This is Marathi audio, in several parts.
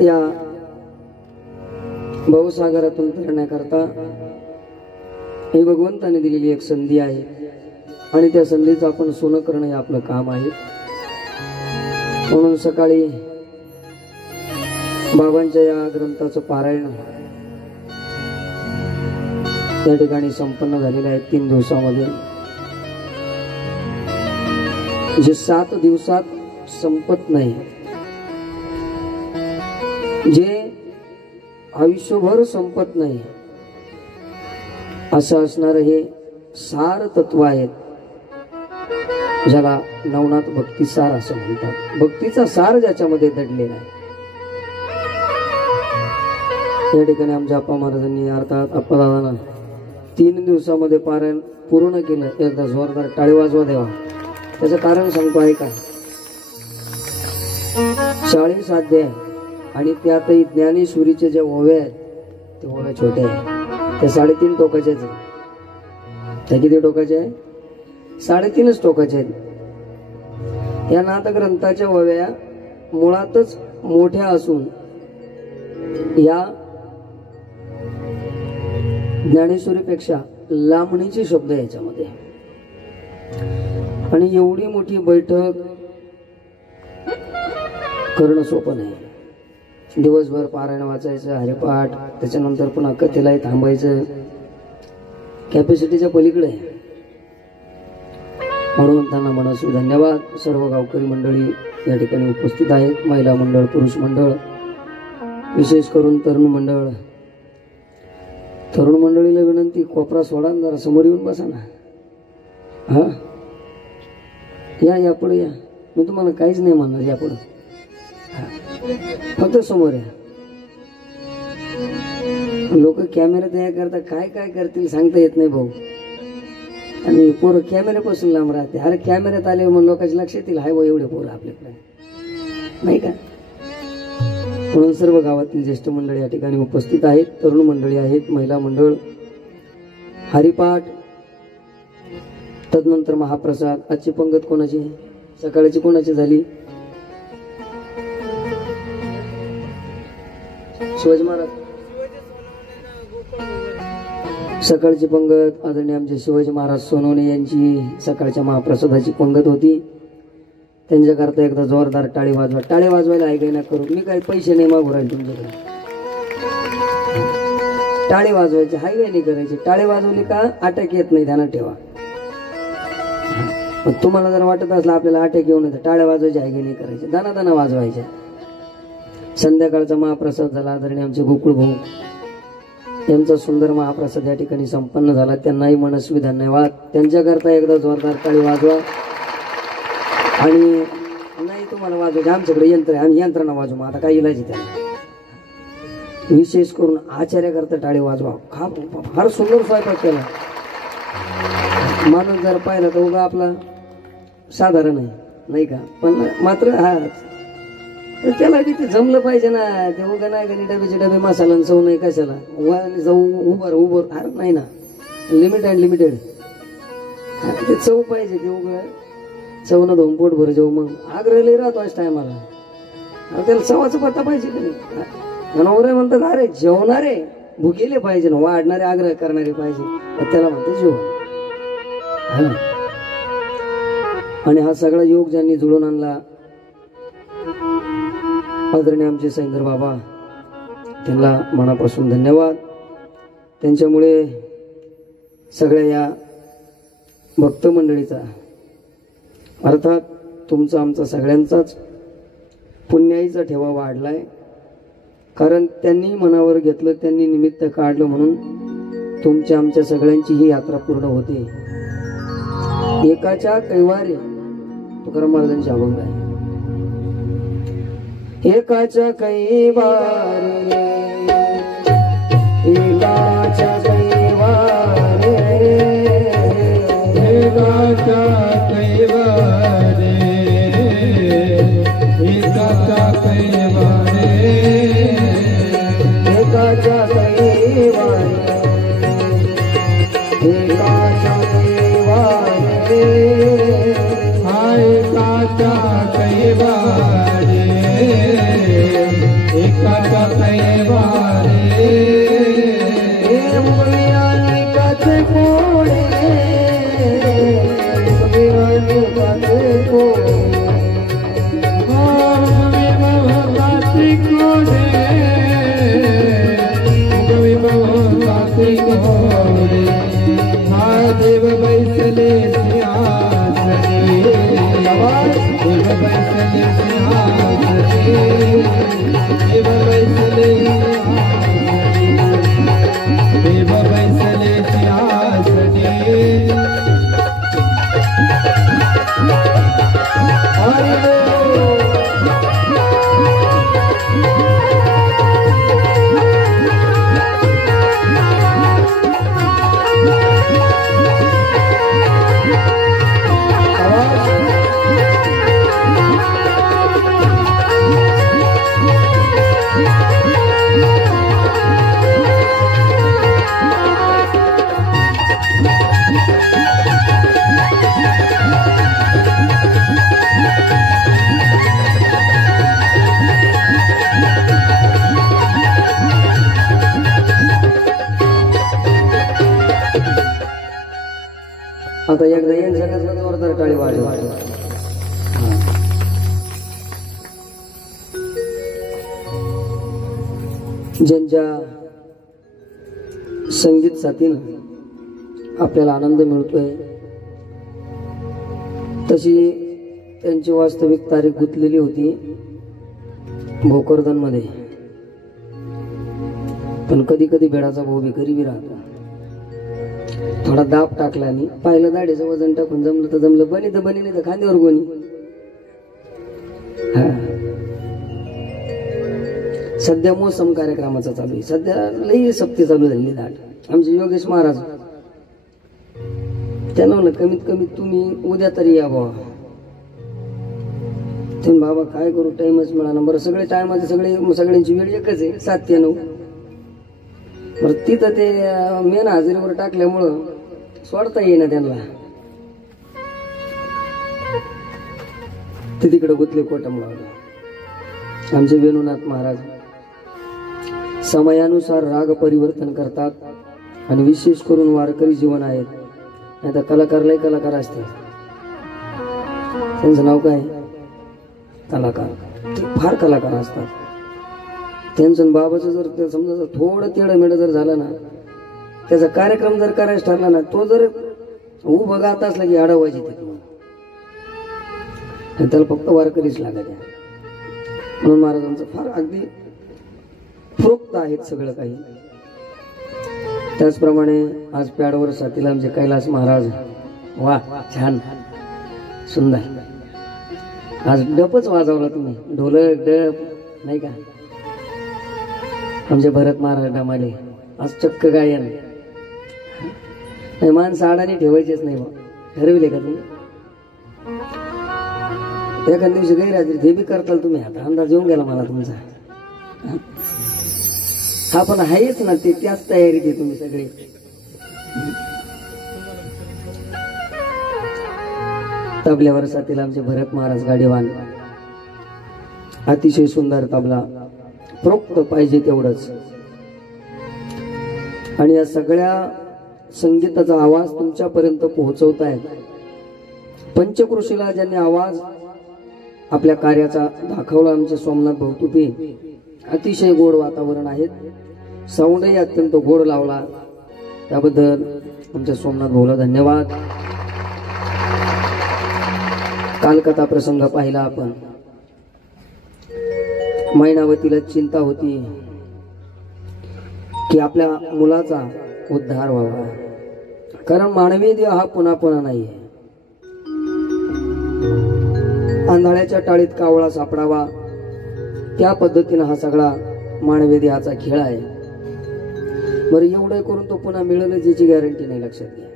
या भवसागरातून तरण्याकरता ही भगवंताने दिलेली एक संधी आहे आणि त्या संधीचं आपण सोनं करणं हे आपलं काम आहे। म्हणून सकाळी बाबांच्या या ग्रंथाचं पारायण या ठिकाणी संपन्न झालेलं आहे 3 दिवसामध्ये, जे 7 दिवसात संपत नाही, जे आयुष्यभर संपत नाही, असं असणारं हे सार तत्व आहेत, ज्याला नवनाथ भक्ती सार असं म्हणतात। भक्तीचा सार ज्याच्यामध्ये दडलेला आहे। या ठिकाणी आमच्या अप्पा महाराजांनी अर्थात अप्पा दादांना 3 दिवसामध्ये पारायण पूर्ण केलं। एकदा जोरदार टाळी वाजवा देवा। त्याचं कारण सांगतो आहे का, 40 अध्याय आणि त्यातही ज्ञानेश्वरीचे जे ओव्या आहेत ते ओव्या छोटे आहेत, ते 3.5 टोकाचे आहेत। त्या किती टोकाचे आहे? 3.5 टोकाचे आहेत। या नाथग्रंथाच्या ओव्या मुळातच मोठ्या असून या ज्ञानेश्वरीपेक्षा लांबणीचे शब्द याच्यामध्ये, आणि एवढी मोठी बैठक करणं सोपं नाही। दिवसभर पारायण वाचायचं, हरिपाठ, त्याच्यानंतर पुन्हा कथेलाही थांबायचं, कॅपॅसिटीच्या पलीकडे आहे। म्हणून त्यांना मनस्वी धन्यवाद। सर्व गावकरी मंडळी या ठिकाणी उपस्थित आहेत, महिला मंडळ, पुरुष मंडळ, विशेष करून तरुण मंडळ। तरुण मंडळीला विनंती, कोपरा सोडा, जरा समोर येऊन बसा ना। हा या पुढे या, मी तुम्हाला काहीच नाही म्हणणार, या पुढे फक्त समोर या। लोक कॅमेरा तयार करता काय काय करतील सांगता येत नाही भाऊ, आणि पोरं कॅमेऱ्यापासून लांब राहते। अरे कॅमेऱ्यात आले म्हणून लोकांचे लक्ष येतील, हाय भाऊ एवढे पोरं आपल्याकडे, नाही का? म्हणून सर्व गावातील ज्येष्ठ मंडळी या ठिकाणी उपस्थित आहेत, तरुण मंडळी आहेत, महिला मंडळ, हरिपाठ, तदनंतर महाप्रसाद। आजची पंगत कोणाची? सकाळची कोणाची झाली? शिवाजी महाराज। सकाळची पंगत आदरणीय आमचे शिवाजी महाराज सोनवणे यांची सकाळच्या महाप्रसादाची पंगत होती। त्यांच्याकरता एकदा जोरदार टाळी वाजवा। टाळी वाजवायला ऐकाय ना करू, मी काही पैसे नाही मागू राहील तुमच्याकडे। टाळी वाजवायची, हाय काय नाही करायची। टाळी वाजवली का अटॅक येत नाही, ध्यानात ठेवा। तुम्हाला जर वाटत असलं आपल्याला अटॅक येऊ नये, टाळ्या वाजवायची, हाय काय नाही करायची, दाना दाना वाजवायच्या। संध्याकाळचा महाप्रसाद झाला, आदरणीय आमचे गोकुळ भाऊ यांचा सुंदर महाप्रसाद या ठिकाणी संपन्न झाला। त्यांनाही मनस्वी धन्यवाद। त्यांच्याकरता एकदा जोरदार टाळी वाजवा। आणि नाही तुम्हाला वाजवायचे, आमच्याकडे यंत्र आहे, आम्ही यंत्रणा वाजवू, मग आता काय इलाज आहे त्याला। विशेष करून आचार्याकरता टाळी वाजवा। फार सुंदर स्वयंपाक केला। माणूस जर पाहिला तर उगा आपला साधारण आहे, नाही का? पण मात्र हा त्याला बी ते जमलं पाहिजे ना। ते उगा नाही का डबेचे डबे मसाला चव नाही कशाला जाऊ उभर अरे नाही ना, लिमिट अँड लिमिटेड ते चव पाहिजे। ते उगा चवनं धोम पोट भर जाऊ, मग आग्रह लई राहतो आज टायमाला। त्याला चवाचा पत्ता पाहिजे की नाही? नवरे म्हणतात अरे जेवणारे भुकेले पाहिजे ना, वाढणारे आग्रह करणारे पाहिजे, त्याला म्हणते जेवण। आणि हा सगळा योग ज्यांनी जुळून आणला आदरणीय आमचे सैंदर बाबा, त्यांना मनापासून धन्यवाद। त्यांच्यामुळे सगळ्या या भक्त मंडळीचा अर्थात तुमचा आमचा सगळ्यांचाच पुण्याईचा ठेवा वाढलाय, कारण त्यांनी मनावर घेतलं, त्यांनी निमित्त काढलं, म्हणून तुमच्या आमच्या सगळ्यांची ही यात्रा पूर्ण होते। एकाच्या कैवारी तुकाराम महाराजांची अभंग आहे, एकाच्या कैवारी, एकाच्या कैवारी, एकाच्या कैवारी, एकाच्या कैवारी, एकाच्या कैवारी, एकाच्या कैवारी, हा एकाच्या कैवारी। देव बैसले सिंहासनी देव बैसले सिंहासनी देव बैसले देव बैसले सिंहासनी आता एकदा येईन सगळ्यात जोरदार टाळी वाजव. ज्यांच्या संगीत साथीनं आपल्याला आनंद मिळतोय तशी त्यांची वास्तविक तारीख गुंतलेली होती भोकरदन मध्ये. पण कधी कधी बेडाचा भाऊ बी गरीबी राहतो. थोडा दाब टाकला आणि पाहिलं दाढीचं वजन टाकून जमलं तर जमलं, बनी तर बनी नाही तर खांद्यावर गोणी. सध्या मोसम कार्यक्रमाचा चालू आहे. सध्या लई सप्ती चालू झाली दाट. आमचे योगेश महाराज त्यांना म्हणलं कमीत कमी तुम्ही उद्या तरी या बाबा. तुम्ही बाबा काय करू टाइमच मिळाला. बरं सगळे टायमाचे सगळ्यांची वेळ एकच आहे 7 ते 9. बरं तिथं ते मेन हाजेरीवर टाकल्यामुळं सोडता येईना त्यांना. ते तिकडे गुतले कोटमगावला. आमचे वेणुनाथ महाराज समयानुसार राग परिवर्तन करतात आणि विशेष करून वारकरी जीवन आहेत. नाही तर कलाकारलाही कलाकार असते. त्यांचं नाव काय कलाकार. ते फार कलाकार असतात. त्यांचं बाबाचं जर समजा थोडं तेढं मेढं जर झालं ना, त्याचा कार्यक्रम जर करायचा ठरला ना, तो जर उभं गात असला की अडवायची तिथून. त्याला फक्त वारकरीच लागत आहे. म्हणून महाराजांचं फार अगदी प्रोक्त आहेत सगळं काही. त्याचप्रमाणे आज पॅडवर साथीला आमचे कैलास महाराज. वा छान सुंदर. आज डपच वाजवला तुम्ही, ढोलक डप नाही का. आमचे भरत महाराज डमाले आज चक्क गायन. नाही माणसं आडाने ठेवायचेच नाही. ठरविले का तुम्ही एखाद्या दिवशी गैरहजेरी ते बी करताल तुम्ही. आता अंदाज येऊन गेला मला तुमचा. हा पण आहेच ना ते, त्याच तयारीत आहे तुम्ही सगळे. तबल्यावर साथीला आमचे भरत महाराज गाडीवान. अतिशय सुंदर तबला, प्रोक्त पाहिजे तेवढंच. आणि या सगळ्या संगीताचा आवाज तुमच्यापर्यंत पोहोचवतायत पंचकृषीला ज्यांनी आवाज आपल्या कार्याचा दाखवला. आमचे सोमनाथ भाऊतुपे. अतिशय गोड वातावरण आहेत. साऊंडही अत्यंत गोड लावला. त्याबद्दल आमच्या सोमनाथ भाऊला धन्यवाद. कालकथा प्रसंग पाहिला आपण. मैनावतीला चिंता होती की आपल्या मुलाचा उद्धार व्हावा. कारण मानवी देह हा पुन्हा पुन्हा नाहीये. आंधळ्याच्या टाळीत कावळा सापडावा त्या पद्धतीने हा सगळा मानवी देहाचा खेळ आहे. बरं एवढं करून तो पुन्हा मिळेल याची गॅरंटी नाही. लक्षात घ्या.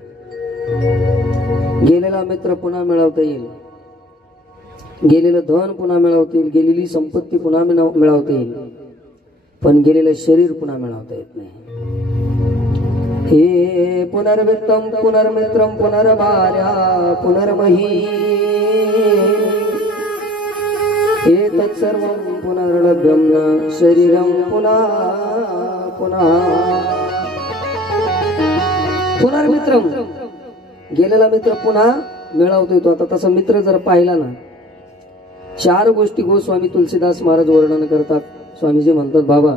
गेलेला मित्र पुन्हा मिळवता येईल, गेलेलं धन पुन्हा मिळवता येईल, गेलेली संपत्ती पुन्हा मिळवता येईल, पण गेलेलं शरीर पुन्हा मिळवता येत नाही. हे पुनर्वित्तम पुनर्मित्रम पुनर्भार्या पुनर्मही एतत् सर्वं पुनर्लभ्यं न शरीरं पुनः पुनः पुनर्मित्रम. गेलेला मित्र पुन्हा मिळवतोय तो. आता तसा मित्र जर पाहिला ना, 4 गोष्टी गोस्वामी तुलसीदास महाराज वर्णन करतात. स्वामीजी म्हणतात, बाबा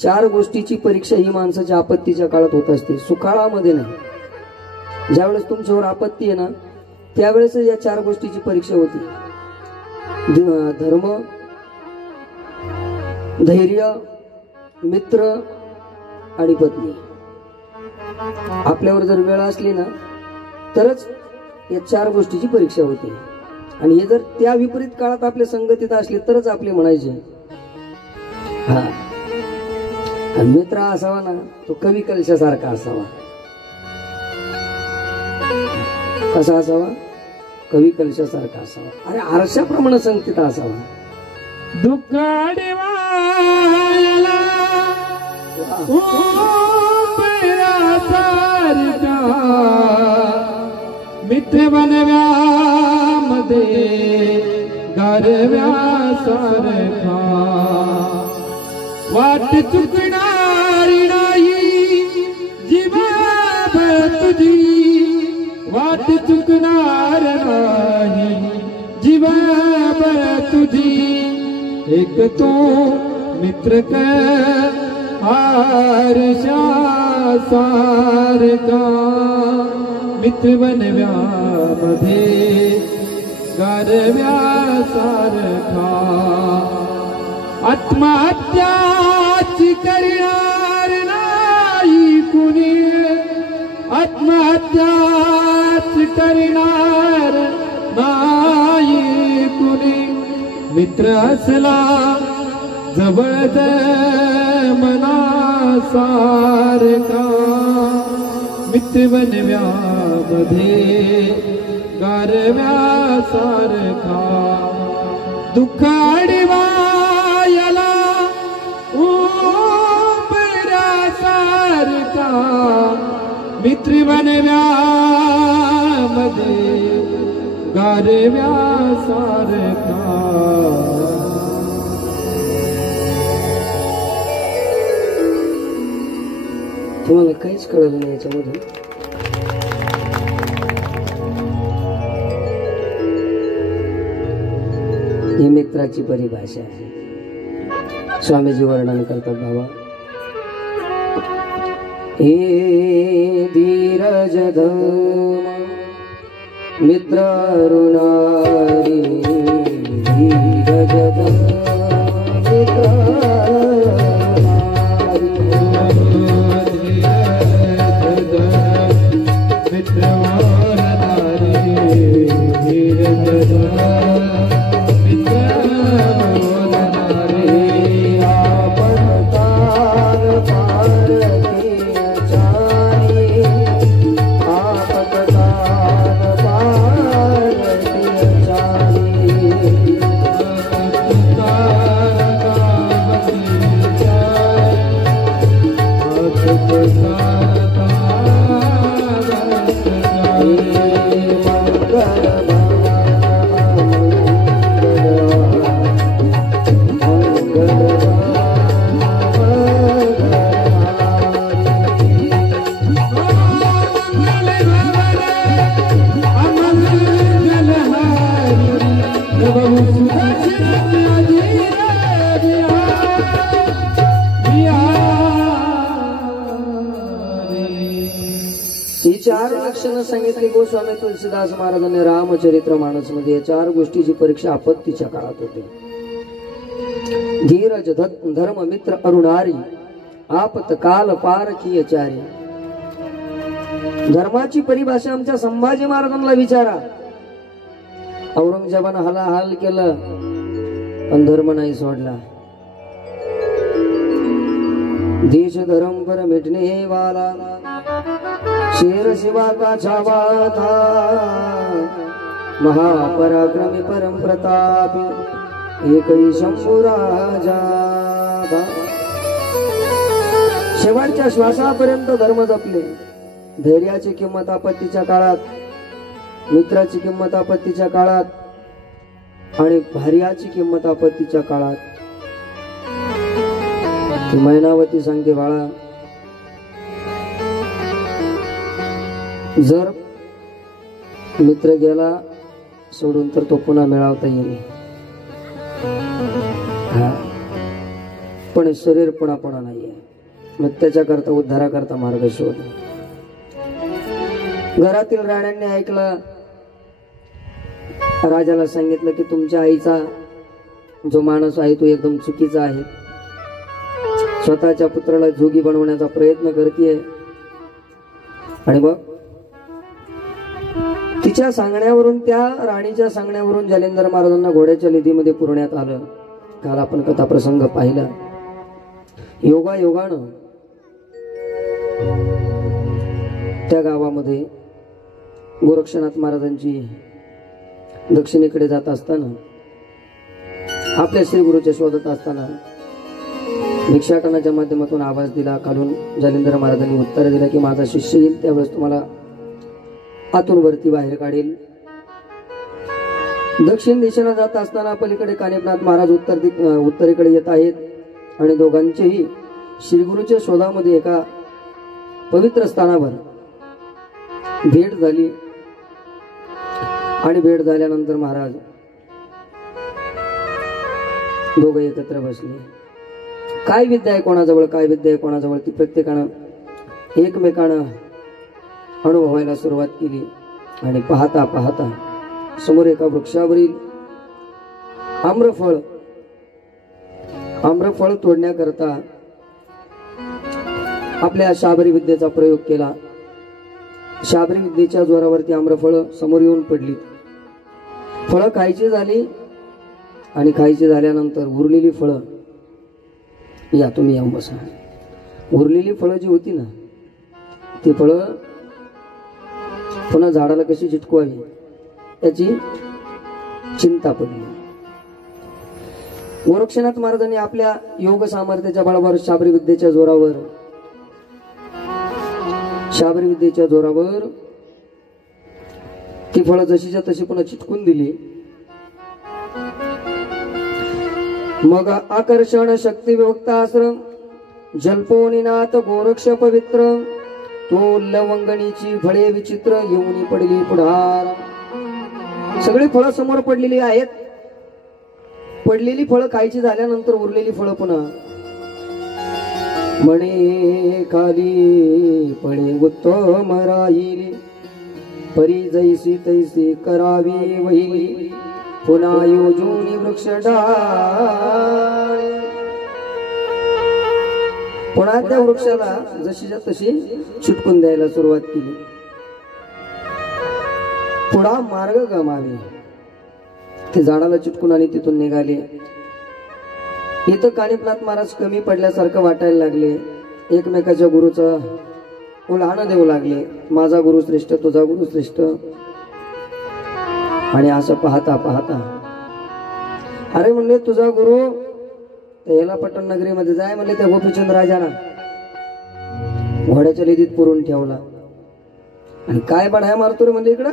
4 गोष्टीची परीक्षा ही माणसाच्या आपत्तीच्या काळात होत असते, सुकाळामध्ये नाही. ज्यावेळेस तुमच्यावर आपत्ती आहे ना, त्यावेळेस या 4 गोष्टीची परीक्षा होती. धर्म, धैर्य, मित्र आणि पत्नी. आपल्यावर जर वेळ असली ना तरच या 4 गोष्टीची परीक्षा होते. आणि हे जर त्या विपरीत काळात आपल्या संगतीत असले तरच आपले म्हणायचे. हा, आणि मित्र असावा ना तो कवी कलशासारखा असावा. कसा असावा? कवी कलशासारखा असावा. अरे आरशाप्रमाणे संगतीत असावा. दुःख वायाला सारखा मित्र बनव्यामध्ये गारव्या सारखा वाट चुकणारी नाही जीवा तुझी वाट चुकणार नाही जीवा तुझी एक तो मित्र आरशा सारखा मित्र बनव्यामध्ये गारव्या सारखा आत्महत्याची करणार नाही कुणी आत्महत्याच करणार नाही कुणी मित्र असला जवळच मनासारखा मित्र बनव्यामध्ये गारव्या सारखा दुःख आडवायला सारखा मित्र बनव्यामध्ये गारव्या सारखा. तुम्हाला काहीच कळलं नाही याच्यामध्ये. ही मित्राची परिभाषा आहे. स्वामीजी वर्णन करतात, बाबा हे धीरज धम मित्र ऋणारी धीरज धम मित्र ही 4 लक्षणं सांगितली गोस्वामी तुलसीदास महाराजांनी रामचरित्र मानस मध्ये. या 4 गोष्टीची परीक्षा आपत्तीच्या काळात होते. धीरज धर्म मित्र अरुणारी आपत काल पारखी चारी. धर्माची परिभाषा आमच्या संभाजी महाराजांना विचारा. औरंगजेबानं हलाहल केलं पण धर्म नाही सोडला. देश धर्म पर मिटने वाला शेर शिवा का छावा था महापराक्रमी परम प्रतापी एकही शंभू राजा था. शेवटच्या श्वासापर्यंत धर्म जपले. धैर्याची किंमत आपत्तीच्या काळात, मित्राची किंमत आपत्तीच्या काळात, आणि भार्याची किंमत आपत्तीच्या काळात. ती मैनावती सांगते, बाळा जर मित्र गेला सोडून तर तो पुन्हा मिळवता येईल, पण शरीर पुन्हा नाहीये. मग त्याच्याकरता उद्धाराकरता मार्ग शोध. घरातील राण्यांनी ऐकलं, राजाला सांगितलं की तुमच्या आईचा जो माणूस आहे तो एकदम चुकीचा आहे, स्वतःच्या पुत्राला जोगी बनवण्याचा प्रयत्न करतेय. आणि मग तिच्या सांगण्यावरून, त्या राणीच्या सांगण्यावरून जालिंदर महाराजांना घोड्याच्या निधीमध्ये पुरण्यात आलं. काल आपण कथा प्रसंग पाहिला. योगायोगानं त्या गावामध्ये गोरक्षनाथ महाराजांची दक्षिणेकडे जात असताना, आपल्या श्री गुरुच्या शोधत असताना भिक्षाटनाच्या माध्यमातून आवाज दिला. खालून जालिंदर महाराजांनी उत्तर दिलं की माझा शिष्य येईल त्यावेळेस तुम्हाला आतून वरती बाहेर काढेल. दक्षिण दिशेला जात असताना पलीकडे कानिपनाथ महाराज उत्तरेकडे येत आहेत आणि दोघांचेही श्रीगुरूच्या शोधामध्ये एका पवित्र स्थानावर भेट झाली. आणि भेट झाल्यानंतर महाराज दोघं एकत्र बसले. काय विद्या आहे कोणाजवळ, काय विद्या आहे कोणाजवळ, ती प्रत्येकानं एकमेकानं अनुभवायला सुरुवात केली. आणि पाहता पाहता समोर एका वृक्षावरील आम्रफळ तोडण्याकरता आपल्या शाबरी विद्येचा प्रयोग केला. शाबरी विद्येच्या जोरावरती आम्रफळ समोर येऊन पडली. फळं खायची झाली आणि खायची झाल्यानंतर उरलेली फळं, या तुम्ही येऊन बसा, उरलेली फळं जी होती ना ती फळं पुन्हा झाडाला कशी चिटकवावी याची चिंता पडली. गोरक्षनाथ महाराजांनी आपल्या योग सामर्थ्याच्या बळावर शाबरी विद्येच्या जोरावर ती फळं जशीच्या तशी पुन्हा चिटकून दिली. मग आकर्षण शक्ती विभक्ताश्रम जल्पोनिनाथ गोरक्ष पवित्र तो लवंगणीची फळे विचित्र येऊनी पडली पुढार. सगळी फळं समोर पडलेली आहेत. पडलेली फळं खायची झाल्यानंतर उरलेली फळं पुन्हा म्हणे खाली पडे उत्तम राहिली परी जैसी तैसी करावी वहिली पुन्हा योजूनी वृक्ष डाळ. पुन्हा त्या वृक्षाला जशीच्या तशी चिटकून द्यायला सुरुवात केली. पुढा मार्ग गमावे, ते झाडाला चिटकून आणि तिथून निघाले. इथं कानिपनाथ महाराज कमी पडल्यासारखं वाटायला लागले. एकमेकाच्या गुरुचं उल्हाणं देऊ लागले, माझा गुरु श्रेष्ठ, तुझा गुरु श्रेष्ठ. आणि असं पाहता पाहता अरे म्हणले तुझा गुरु याला पट्टण नगरीमध्ये जाय म्हणले. त्या गोपीचंद राजाला घोड्याच्या लिदीत पुरून ठेवला. आणि काय बढाया मारतो रे म्हणले इकडं.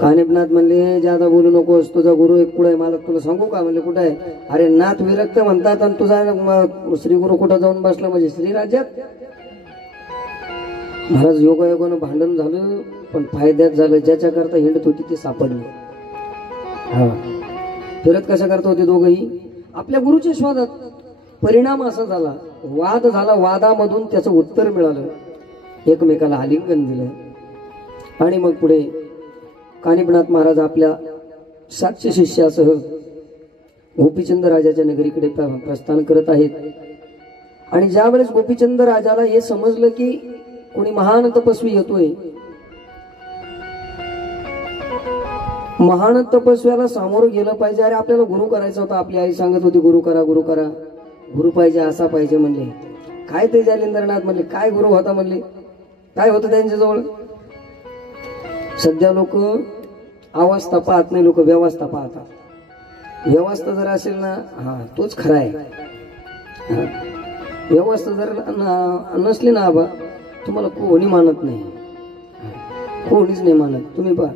कानिपनाथ म्हणले ज्यादा बोलू नकोस, तुझा गुरु एक कुठे मला तुला सांगू का म्हणले. कुठे आहे. अरे नाथ विरक्त म्हणतात आणि तुझा श्री गुरु कुठं जाऊन बसला म्हणजे श्री राज्यात. महाराज योगायोगानं भांडण झालं पण फायद्यात झालं. ज्याच्या करता हिंडत होती ते सापडले. हा फिरत कशा करता होते दोघही आपल्या गुरुच्या शोधात. परिणाम असा झाला, वाद झाला, वादामधून त्याचं उत्तर मिळालं, एकमेकाला आलिंगन दिलं. आणि मग पुढे कानिपनाथ महाराज आपल्या 700 शिष्यासह गोपीचंद राजाच्या नगरीकडे प्रस्थान करत आहेत. आणि ज्या वेळेस गोपीचंद राजाला हे समजलं की कोणी महान तपस्वी येतोय, महान तपस्व्याला सामोरं गेलं पाहिजे. अरे आपल्याला गुरु करायचा होता. आपली आई सांगत होती गुरु करा, गुरु करा, गुरु पाहिजे, असा पाहिजे म्हणले. काय ते जालिंदरनाथ म्हणले, काय गुरु होता म्हणले. काय होतं त्यांच्याजवळ. सध्या लोक अवस्था पाहत नाही, लोक व्यवस्था पाहतात. व्यवस्था जर असेल ना, हा तोच खरा आहे. व्यवस्था जर नसली ना आबा, तुम्हाला कोणी मानत नाही, कोणीच नाही मानत. तुम्ही पहा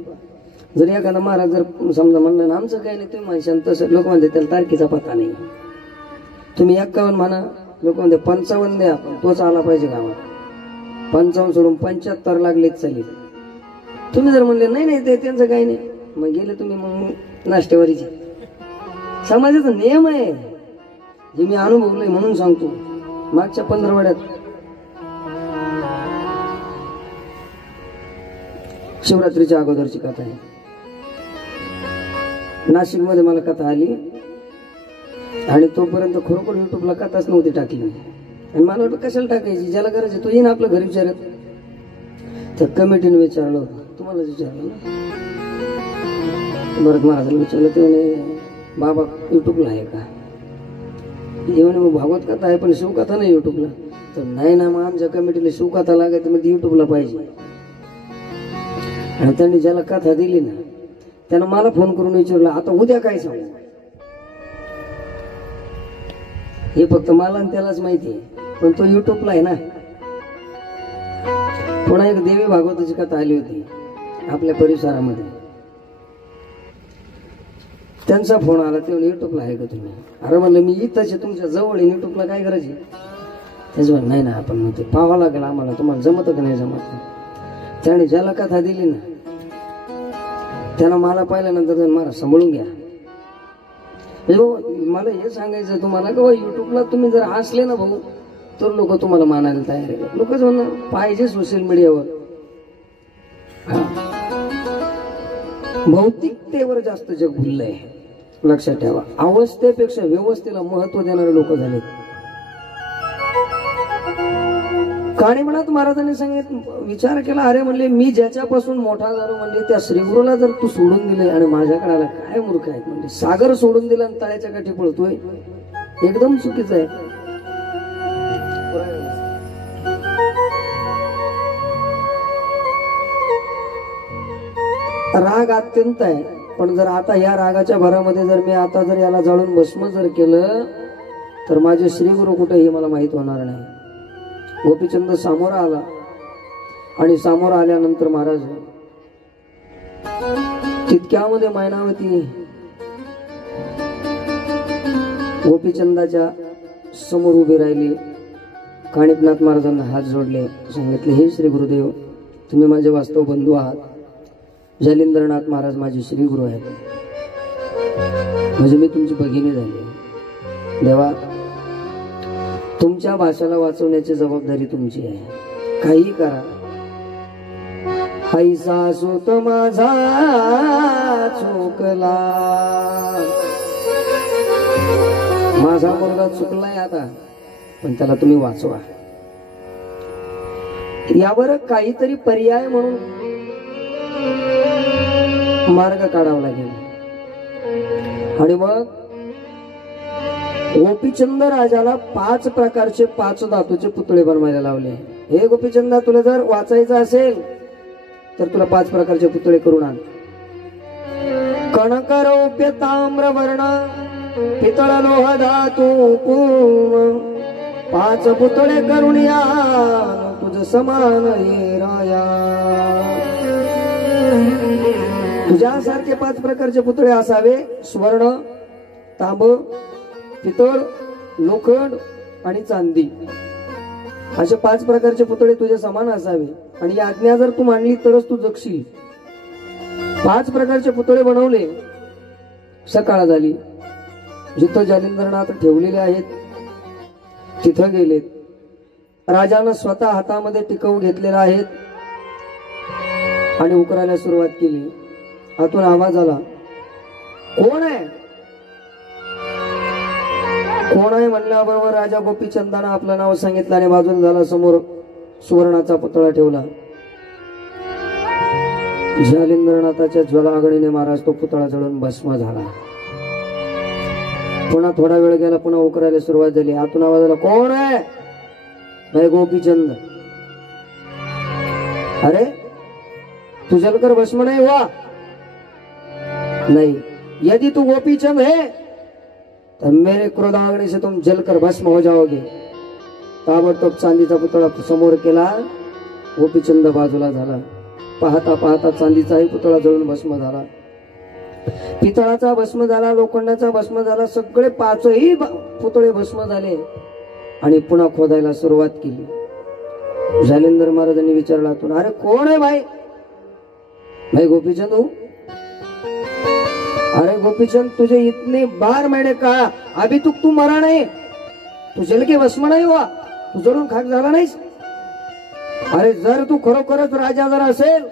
जर एखादा महाराज जर समजा म्हणलं ना आमचं काही नाही तुम्ही म्हणशान तसं, लोक म्हणते त्याला तारखेचा पत्ता नाही. तुम्ही 51 म्हणा, लोक म्हणते 55 द्या, पण तोच आला पाहिजे गावात. 55 सोडून 75 लागलेच चालेल. तुम्ही जर म्हणले नाही नाही ते त्यांचं काही नाही, मग गेले तुम्ही मग नाश्तेवारीचे. समाजाचा नियम आहे, जे मी अनुभवलंय म्हणून सांगतो. मागच्या 15 वाड्यात शिवरात्रीच्या अगोदरची कथा आहे. नाशिक मध्ये मला कथा आली आणि तोपर्यंत खरोखर युट्यूबला कथाच नव्हती टाकली. आणि मला वाटतं कशाला टाकायची, ज्याला गरज आहे तो येईन आपलं घरी विचारत. तर कमिटीने विचारलं, तुम्हाला विचारलं ना, भरत महाराजांना विचारलं. ते म्हणे बाबा युट्यूबला आहे का? हे म्हणे मग भागवत कथा आहे पण शिवकथा नाही युट्यूबला. तर नाही ना, मग आमच्या कमिटीला शिवकथा लागायची, मग ती युट्यूबला पाहिजे. आणि त्यांनी ज्याला कथा दिली ना त्यानं मला फोन करून विचारलं आता उद्या काय सांगू. हे फक्त मला आणि त्यालाच माहिती आहे, पण तो युट्यूबला आहे ना. पुन्हा एक देवी भागवताची कथा आली होती आपल्या परिसरामध्ये. त्यांचा फोन आला, ते युट्यूबला आहे का तुम्ही? अरे म्हणलं मी इथंच तुमच्या जवळ आहे, युट्यूबला काय करायची? त्याच म्हण नाही ना, आपण म्हणते पाहावं लागेल आम्हाला, तुम्हाला जमत का नाही जमत. त्याने ज्याला कथा दिली ना त्यानं मला पाहिल्यानंतर मला सांभाळून घ्या. मला हे सांगायचं तुम्हाला की युट्यूबला तुम्ही जर हसले ना भाऊ तर लोक तुम्हाला मानायला तयार आहे. लोकच म्हणणं पाहिजे सोशल मीडियावर. भौतिकतेवर जास्त जग भुललंय, लक्षात ठेवा. अवस्थेपेक्षा व्यवस्थेला महत्व देणारे लोक झाले. काणीमनाथ महाराजांनी सांगितलं, विचार केला, अरे म्हणले मी ज्याच्यापासून मोठा झालो म्हणजे त्या श्रीगुरूला जर तू सोडून दिले आणि माझ्याकडे आला, काय मूर्ख आहेत. म्हणजे सागर सोडून दिला आणि तळ्याच्या काठी पळतोय, एकदम चुकीचं आहे. राग अत्यंत आहे, पण जर आता या रागाच्या भरामध्ये जर मी आता जर याला जाळून भस्म जर केलं तर माझे श्रीगुरु कुठे हे मला माहित होणार नाही. गोपीचंद सामोरा आला आणि सामोरा आल्यानंतर महाराज तितक्यामध्ये मैनावती गोपीचंदाच्या समोर उभी राहिली. काणिपनाथ महाराजांना हात जोडले, सांगितले, हे श्री गुरुदेव तुम्ही माझे वास्तव बंधू आहात. जालिंद्रनाथ महाराज माझे श्री गुरु आहेत, म्हणजे मी तुमची भगिनी झाली. देवा तुमच्या भाषेला वाचवण्याची जबाबदारी तुमची आहे, काही करा. ऐसा सुत माझा चुकला, माझा मुलगा चुकलाय आता, पण त्याला तुम्ही वाचवा. यावर काहीतरी पर्याय म्हणून मार्ग काढावा लागेल. आणि मग गोपीचंद राजाला 5 प्रकारचे 5 धातूचे पुतळे बनवायला लावले. हे गोपीचंदा तुला जर वाचायचं असेल तर तुला 5 प्रकारचे पुतळे करून आण. कणक रौप्य ताम्र वर्ण पितळ लोह धातू पूर्ण 5 पुतळे करून या तुझ समान ये राया. तुझ्यासारखे 5 प्रकारचे पुतळे असावे. स्वर्ण, तांब, पितळ, लोखंड आणि चांदी असे 5 प्रकारचे पुतळे तुझे समान असावे. आणि ही आज्ञा जर तू मांडली तरच तू जगशील. 5 प्रकारचे पुतळे बनवले. सकाळ झाली. जिथं जालिंद्रनाथ ठेवलेले आहेत तिथं गेलेत. राजानं स्वतः हातामध्ये टिकवून घेतलेला आहेत आणि उकरायला सुरुवात केली. आतून आवाज आला, कोण आहे? कोण आहे म्हणल्याबरोबर राजा गोपीचंदानं आपलं नाव सांगितलं आणि बाजूला झाला. समोर सुवर्णाचा पुतळा ठेवला. जालिंद्रनाथाच्या ज्वलाग्नीने महाराज तो पुतळा जळून भस्म झाला. पुन्हा थोडा वेळ गेला, पुन्हा उकरायला सुरुवात झाली. आतून आवाज आला, कोण आहे? भाई गोपीचंद. अरे तू जलकर भस्म नहीं हुआ? नहीं. यदि तू गोपीचंद है तो मेरे क्रोधाग्नि से तुम जलकर भस्म हो जाओगे. ताबडतोब चांदीचा पुतळा समोर केला. गोपीचंद बाजूला झाला. पाहता पाहता चांदीचाही पुतळा जळून भस्म झाला, पितळाचा भस्म झाला, लोखंडाचा भस्म झाला, सगळे पाचही पुतळे भस्म झाले आणि पुन्हा खोदायला सुरुवात केली. जालिंदर महाराजांनी विचारला, तू अरे कोण आहे भाई? भाई गोपीचंद हो. अरे गोपीचंद तुझे इतने बार मैंने कहा अभी तू मरा नहीं, तू जल के भस्म नाही हुआ, तू जळून खाक झाला नाहीस. अरे जर तू खरोखरच राजा जर असेल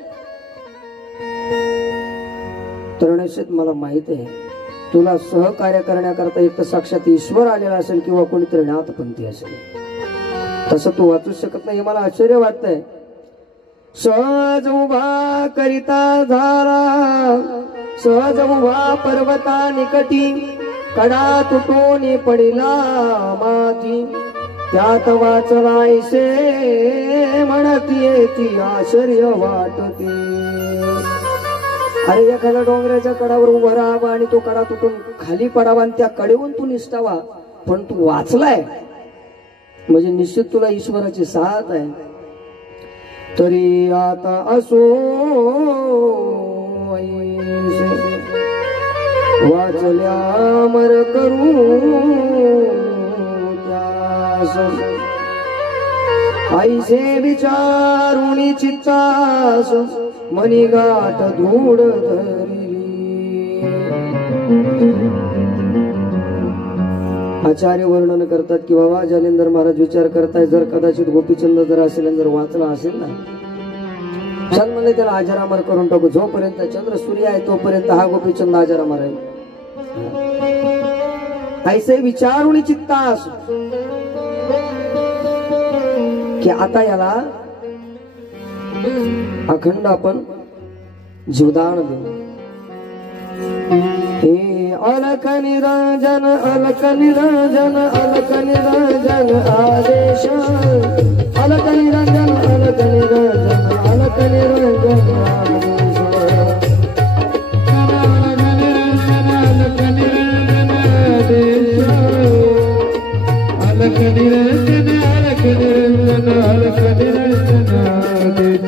तर निश्चित मला माहित आहे तुला सहकार्य करण्याकरता एक तर साक्षात ईश्वर आलेला असेल किंवा कोणीतरी नाथपंथी असेल. तसं तू वाचूच शकत नाही हे मला आश्चर्य वाटतंय. सहज उभा करिता झाला, सहज उभा पर्वता निकटी, कडा तुटून पडिला माती, त्यात वाचलायसे म्हणती ती आश्चर्य वाटते. अरे एखाद्या डोंगराच्या कडावर उभा राहावा आणि तो कडा तुटून खाली पडावा आणि त्या कडेहून तू निसटावा, पण तू वाचलाय म्हणजे निश्चित तुला ईश्वराची साथ आहे. तरी आता असो वाचल्या मर करू त्यास, आईसे विचारुणी चित्तास मनी गाठ धूड धरली. आचार्य वर्णन करतात की बाबा जालिंदर महाराज विचार करताय जर कदाचित गोपीचंद जर असेल आणि जर वाचला असेल ना, चल म्हणजे त्याला आजारामर करून टाकू. जोपर्यंत चंद्र सूर्य आहे तोपर्यंत हा गोपीचंद आजारामर आहे. ऐसे विचारुणी चित्तास की आता याला अखंड आपण जीवदान देऊ. हे अलक निरंजन अलक निरंजन अलक निरंजन आदेश, अलक निरंजन अलक निरंजन अलक निरंजन आदेश, अलक निरंजन आदेश, अलक निरंजन अलक निरंजन अलक निरंजन आदेश.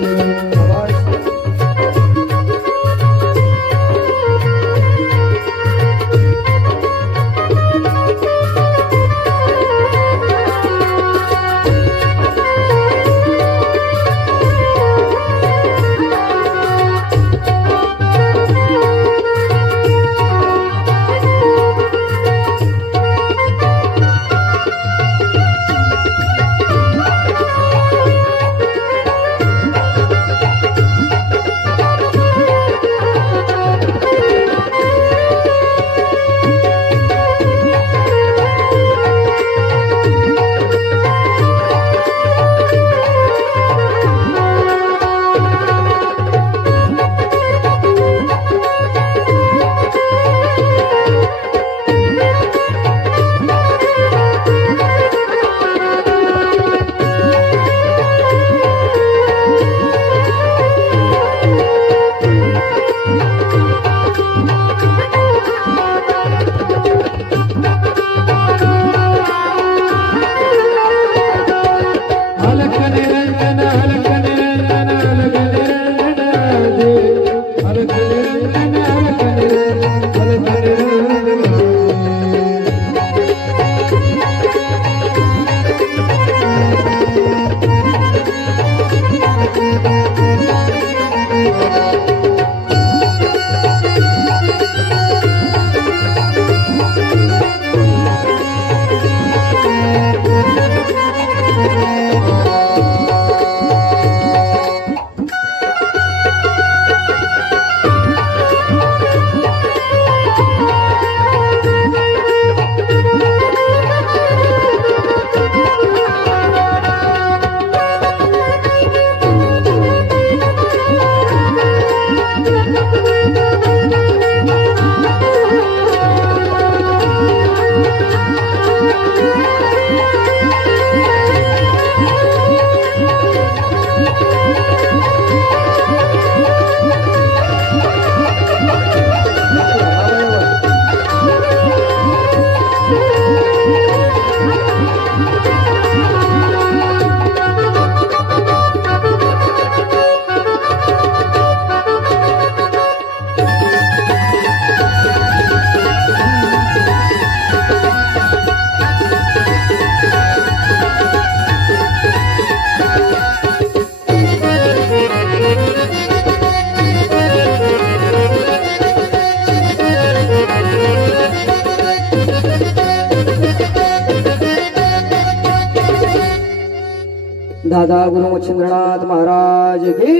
दादा गुरु मच्छिंद्रनाथ महाराज की.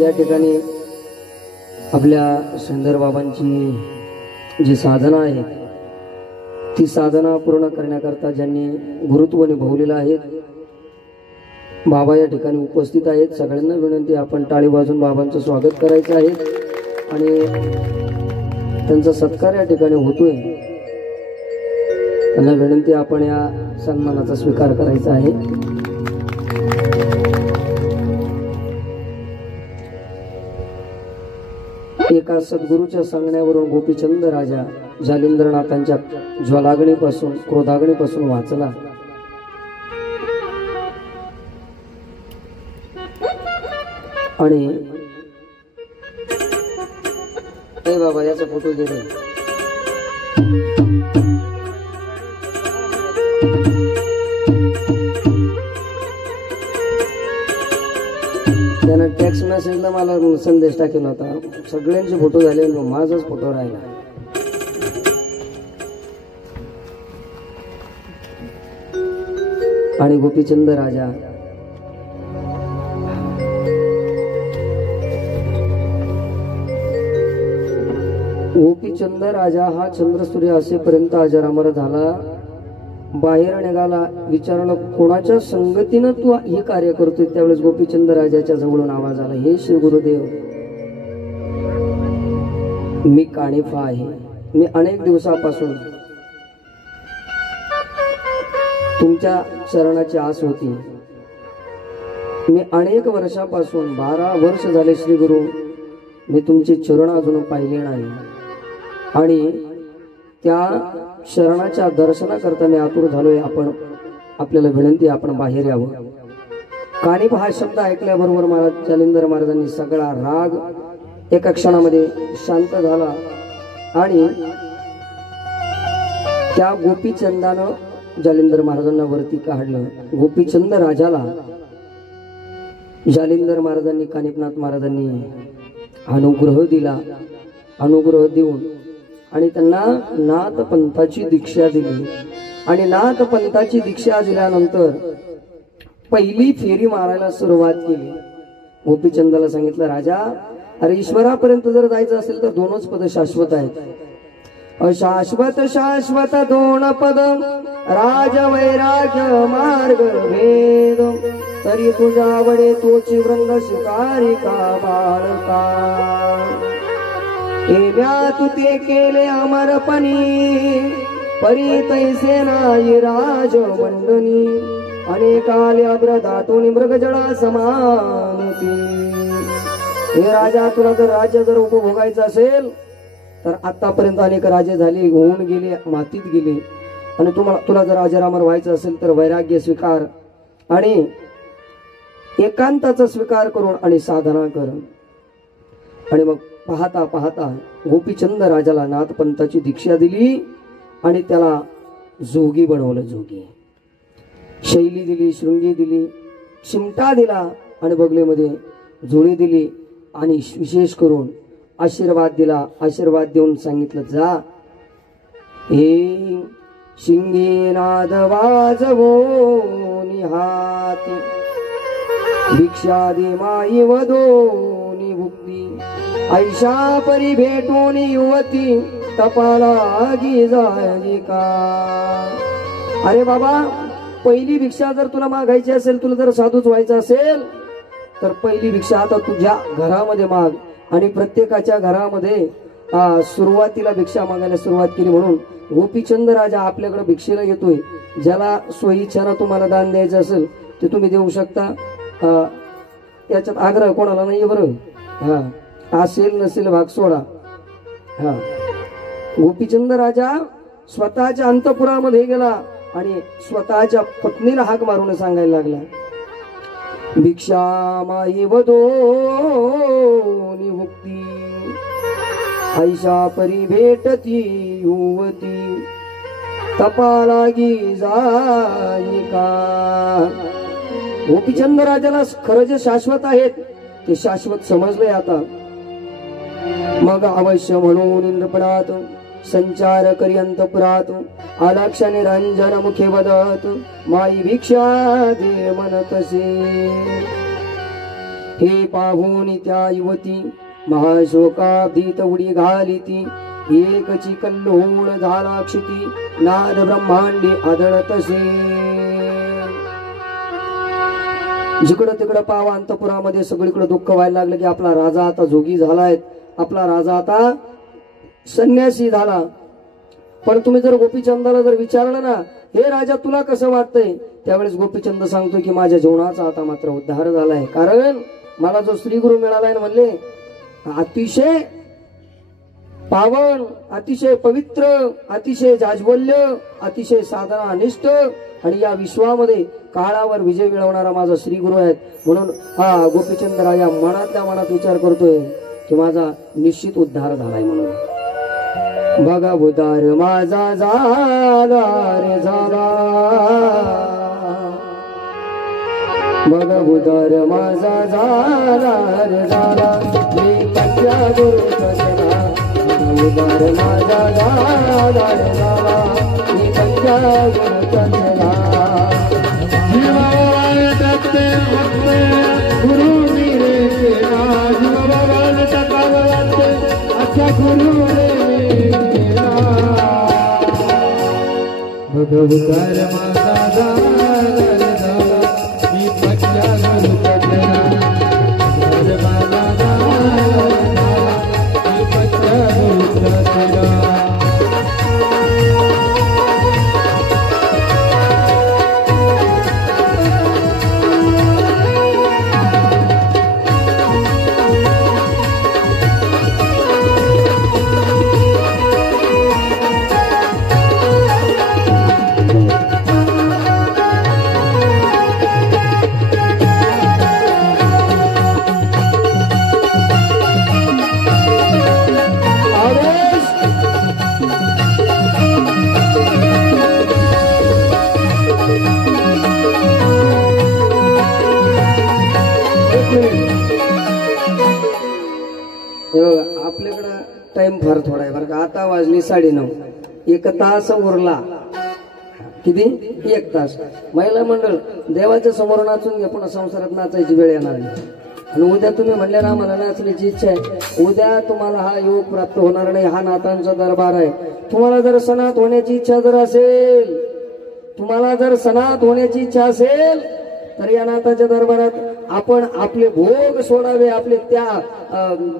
या ठिकाणी आपल्या सुंदर बाबांची जी साधना आहे ती साधना पूर्ण करण्याकरता ज्यांनी गुरुत्व निभवलेलं आहे बाबा या ठिकाणी उपस्थित आहेत. सगळ्यांना विनंती आपण टाळी वाजून बाबांचं स्वागत करायचं आहे आणि त्यांचा सत्कार या ठिकाणी होतोय. त्यांना विनंती आपण या सन्मानाचा स्वीकार करायचा आहे. एका सद्गुरूच्या सांगण्यावरून गोपीचंद राजा जालिंद्रनाथांच्या ज्वालाग्नीपासून क्रोधाग्नीपासून वाचला आणि ए बाबा याचा फोटो घे रे. त्यानं टेक्स्ट मेसेजला मला संदेश टाकेला होता. सगळ्यांचे फोटो झाले माझाच फोटो राहिला. आणि गोपीचंद राजा गोपीचंद राजा हा चंद्रसूर्य असेपर्यंत अजरामर झाला. बाहेर निघाला, विचारलं कोणाच्या संगतीनं तू हे कार्य करतोय. त्यावेळेस गोपीचंद राजाच्या जवळून आवाज आला, हे श्री गुरुदेव, मी काणिफा आहे. मी अनेक दिवसापासून तुमच्या चरणाची आस होती. मी अनेक वर्षापासून 12 वर्ष झाले श्री गुरु मी तुमचे चरण अजून पाहिले नाही आणि त्या शरणाच्या दर्शनाकरता मी आतुर झालोय. आपल्याला विनंती आपण बाहेर यावं. काणिप हा शब्द ऐकल्याबरोबर महाराज जालिंदर महाराजांनी सगळा राग एका क्षणामध्ये शांत झाला आणि त्या गोपीचंदानं जालिंदर महाराजांना वरती काढलं. गोपीचंद राजाला जालिंदर महाराजांनी कानिपनाथ महाराजांनी अनुग्रह दिला. अनुग्रह देऊन आणि त्यांना नाथ पंथाची दीक्षा दिली आणि नाथ पंथाची दीक्षा दिल्यानंतर पहिली फेरी मारायला सुरुवात केली. गोपीचंदाला सांगितलं, राजा अरे ईश्वरापर्यंत जर जायचं असेल तर 2च पद शाश्वत आहेत. अशाश्वत शाश्वत 2 पद राज वैराग्य मार्ग भेद तरी तुझ्या वडे तोची वृंद शिकारी का बाळका. एव्या तू ते केले अमरपणी परी तैसे नाही राज मंडनी अनेकाल्या ब्रधातून मृगजळा समानती. हे राजा तुला जर राज्य जर उपभोगायचं असेल तर आतापर्यंत अनेक राजे झाले, होऊन गेले, मातीत गेले आणि तुला जर अजरामर व्हायचं असेल तर वैराग्य स्वीकार आणि एकांताचा स्वीकार करून आणि साधना कर. आणि मग पाहता पाहता गोपीचंद राजाला नाथपंथाची दीक्षा दिली आणि त्याला जोगी बनवलं. जोगी शैली दिली, शृंगी दिली, चिमटा दिला आणि बगलेमध्ये झोळी दिली आणि विशेष करून आशीर्वाद दिला. आशीर्वाद देऊन सांगितलं, जा हे शिंगी नाद वाजवो निहाती भिक्षा दे माई वदोनी भुक्ती ऐशा परी भेटून युवती तपालागी जायली का. अरे बाबा, पहिली भिक्षा जर तुला मागायची असेल, तुला जर साधूच व्हायचं असेल तर पहिली भिक्षा आता तुझ्या घरामध्ये माग. आणि प्रत्येकाच्या घरामध्ये सुरुवातीला भिक्षा मागायला सुरुवात केली. म्हणून गोपीचंद राजा आपल्याकडे भिक्षेला येतोय. ज्याला स्वइच्छानं तुम्हाला दान द्यायचं असेल ते तुम्ही देऊ शकता. याच्यात आग्रह कोणाला नाही बरं. असेल नसेल भाग सोडा. गोपीचंद राजा स्वतःच्या अंतपुरामध्ये गेला आणि स्वतःच्या पत्नीला हाक मारून सांगायला लागला, भिक्षा माई वदोनी भुक्ती ऐशा परी भेटती युवती तपालागी जाई का. गोपीचंद राजाला खरं जे शाश्वत आहेत ते शाश्वत समजले. आता मग अवश्य म्हणून इंद्रपणात संचार करी अंतपुरात आलाक्ष निरंजन मुखे वदत माई भिक्षा दे म्हणतसे हे पाहून त्या युवती महाशोकाब्दीत उडी घालिती एकची कल्लोळ झाला क्षिती नाद ब्रह्मांडी आदळतसे जिकडं तिकडं पावा अंतपुरामध्ये सगळीकडे दुःख व्हायला लागलं की आपला राजा आता जोगी झालाय आपला राजा आता संन्यासी झाला पण तुम्ही जर गोपीचंदाला जर विचारलं ना हे राजा तुला कसं वाटतंय त्यावेळेस गोपीचंद सांगतो की माझ्या जीवनाचा आता मात्र उद्धार झालाय कारण मला जो श्रीगुरु मिळालाय ना म्हणले अतिशय पावन अतिशय पवित्र अतिशय जाज्वल्य अतिशय साधना अनिष्ट आणि या विश्वामध्ये काळावर विजय मिळवणारा माझा श्रीगुरु आहेत म्हणून हा गोपीचंद राजा मनातल्या मनात विचार करतोय की माझा निश्चित उद्धार झालाय म्हणून बघा उद्धार माझा झाला रे झाला बघा उद्धार माझा झाला रे झाला मी पंचा गुरुचा चला उद्धार माझा झाला रे झाला मी पंचा गुरुचा चला गुरु मेरे जीवन टकावते अच्छा गुरु रे मेरा भगवतार माता दार दाला मी पच्चा गुरु कटना माता दार दाला मी पच्चा गुरु कटना आपल्याकडं टाइम फार थोडा आहे बरं का आता वाजली 9:30 एक तास उरला किती 1 तास महिला मंडळ देवाच्या समोर नाचून घ्या पुन्हा संसारात नाचायची वेळ येणार नाही आणि उद्या तुम्ही म्हणले ना मला नाचण्याची इच्छा आहे उद्या तुम्हाला हा योग प्राप्त होणार नाही हा नातांचा दरबार आहे तुम्हाला जर सणात होण्याची इच्छा जर असेल तुम्हाला जर सणात होण्याची इच्छा असेल तर या नाथाच्या दरबारात आपण आपले भोग सोडावे आपले त्या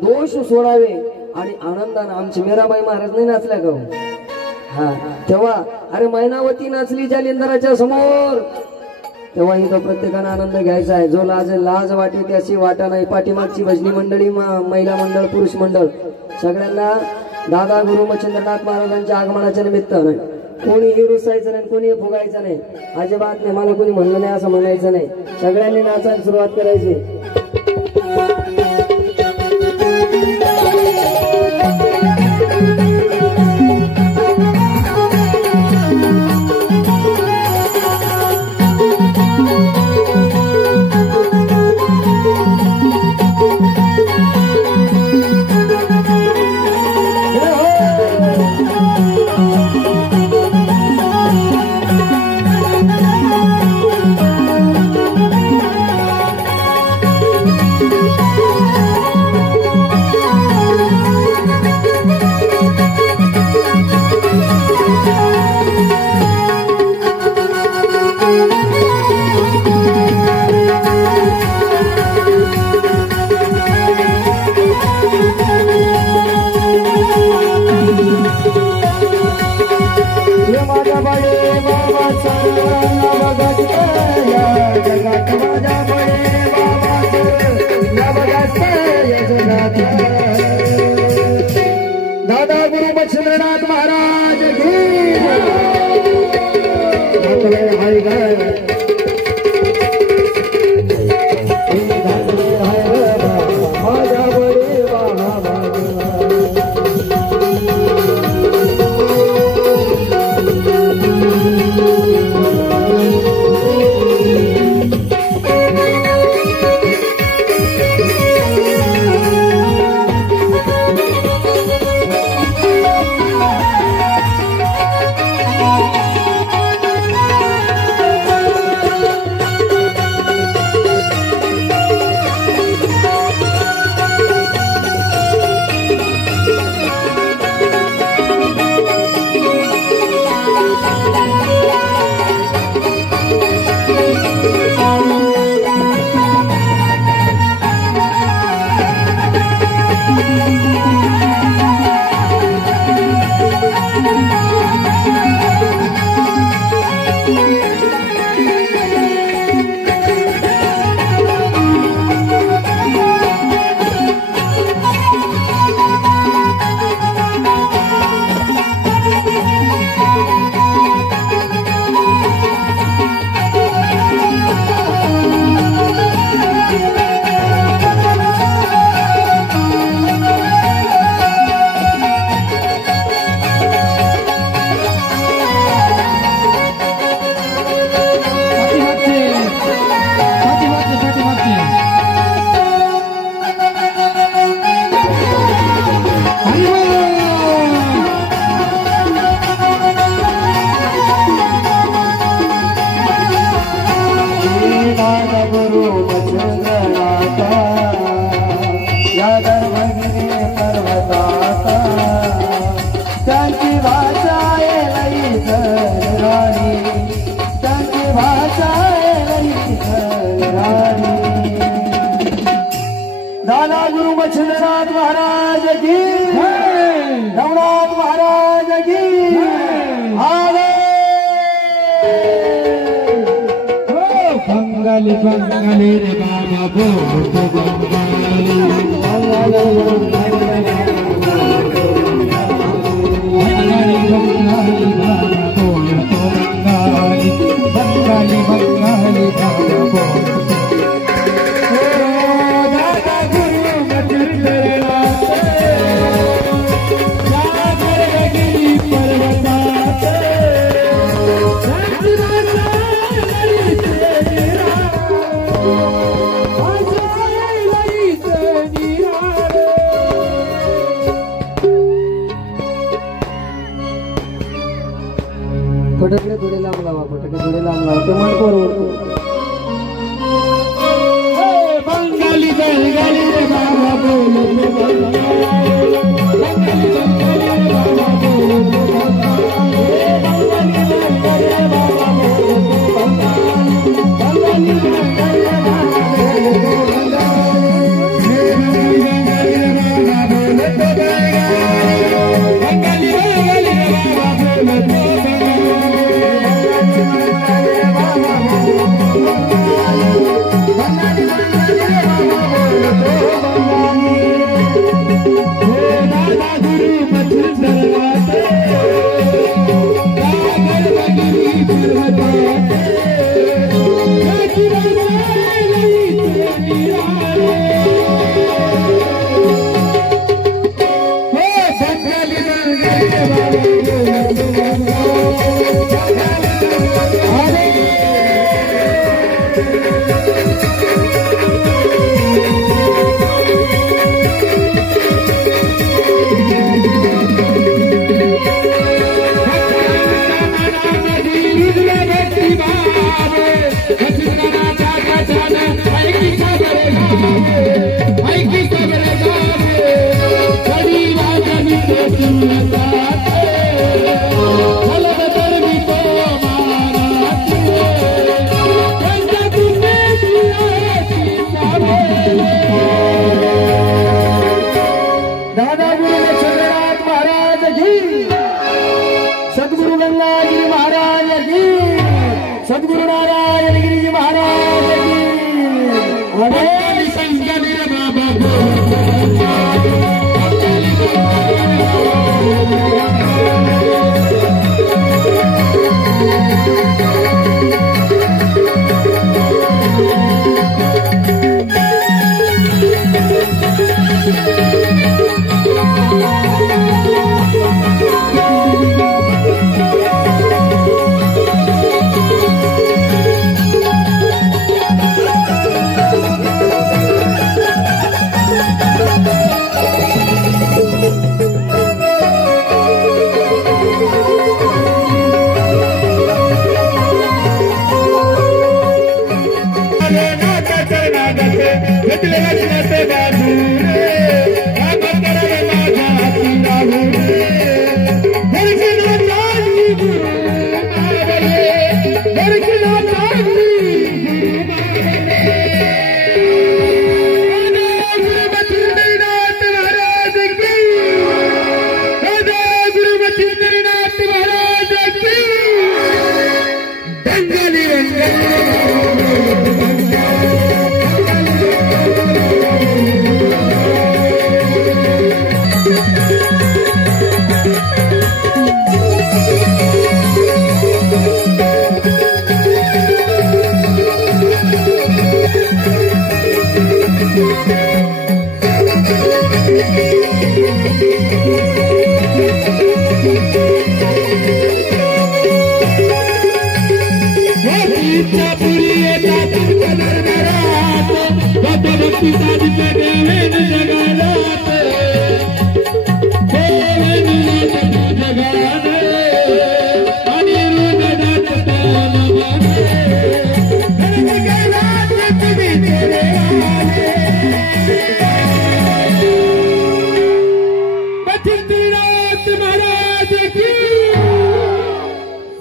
दोष सोडावे आणि आनंदाने आमची मीराबाई महाराज नाही नाचल्या का हा तेव्हा अरे मैनावती नाचली जालिंदराच्या समोर तेव्हा इथं प्रत्येकाने आनंद घ्यायचा आहे जो लाज वाटे त्याची वाटा नाही पाठीमागची भजनी मंडळी महिला मंडळ पुरुष मंडळ सगळ्यांना दादा गुरु मच्छिंद्रनाथ महाराजांच्या आगमनाच्या निमित्तानं कोणीही रुसायचं नाही कोणी फुगायचं नाही अजिबात नाही मला कोणी म्हणलं नाही असं म्हणायचं नाही सगळ्यांनी नाचायला सुरुवात करायची दादा गुरु मच्छिंद्रनाथ महाराज बंगाली बंगाली रे बाबा बोलतो बंगाली बंगाली बंगाली बाबा बोलतो बंगाली बंगाली बंगाली बाबा बोलतो दादा गुरु मचर तेरा सागर गिरी पर्वताते फटकले थोडे लांब लावा फटके थोडे लांब लावा ते माणकोर ओढतो बंगाली बंगाली रे बाबा बोलतो बंगाली बंगाली बंगाली रे बाबा बोलतो बंगाली बंगाली बंगाली रे बाबा बोलतो बंगाली बंगाली बंगाली रे बाबा बोलतो बंगाली बंगाली रे बाबा बोलतो बंगाली बंगाली रे बाबा बोलतो सद्गुरु गंगागिरी महाराज की सद्गुरु नारायण गिरी महाराज की अरे शंकर बाबा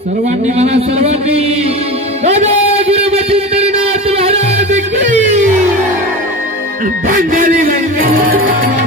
सर्वांनी म्हणा सर्वांनी दादा गुरु मच्छिंद्रनाथ महाराज की बंगाली बंगाली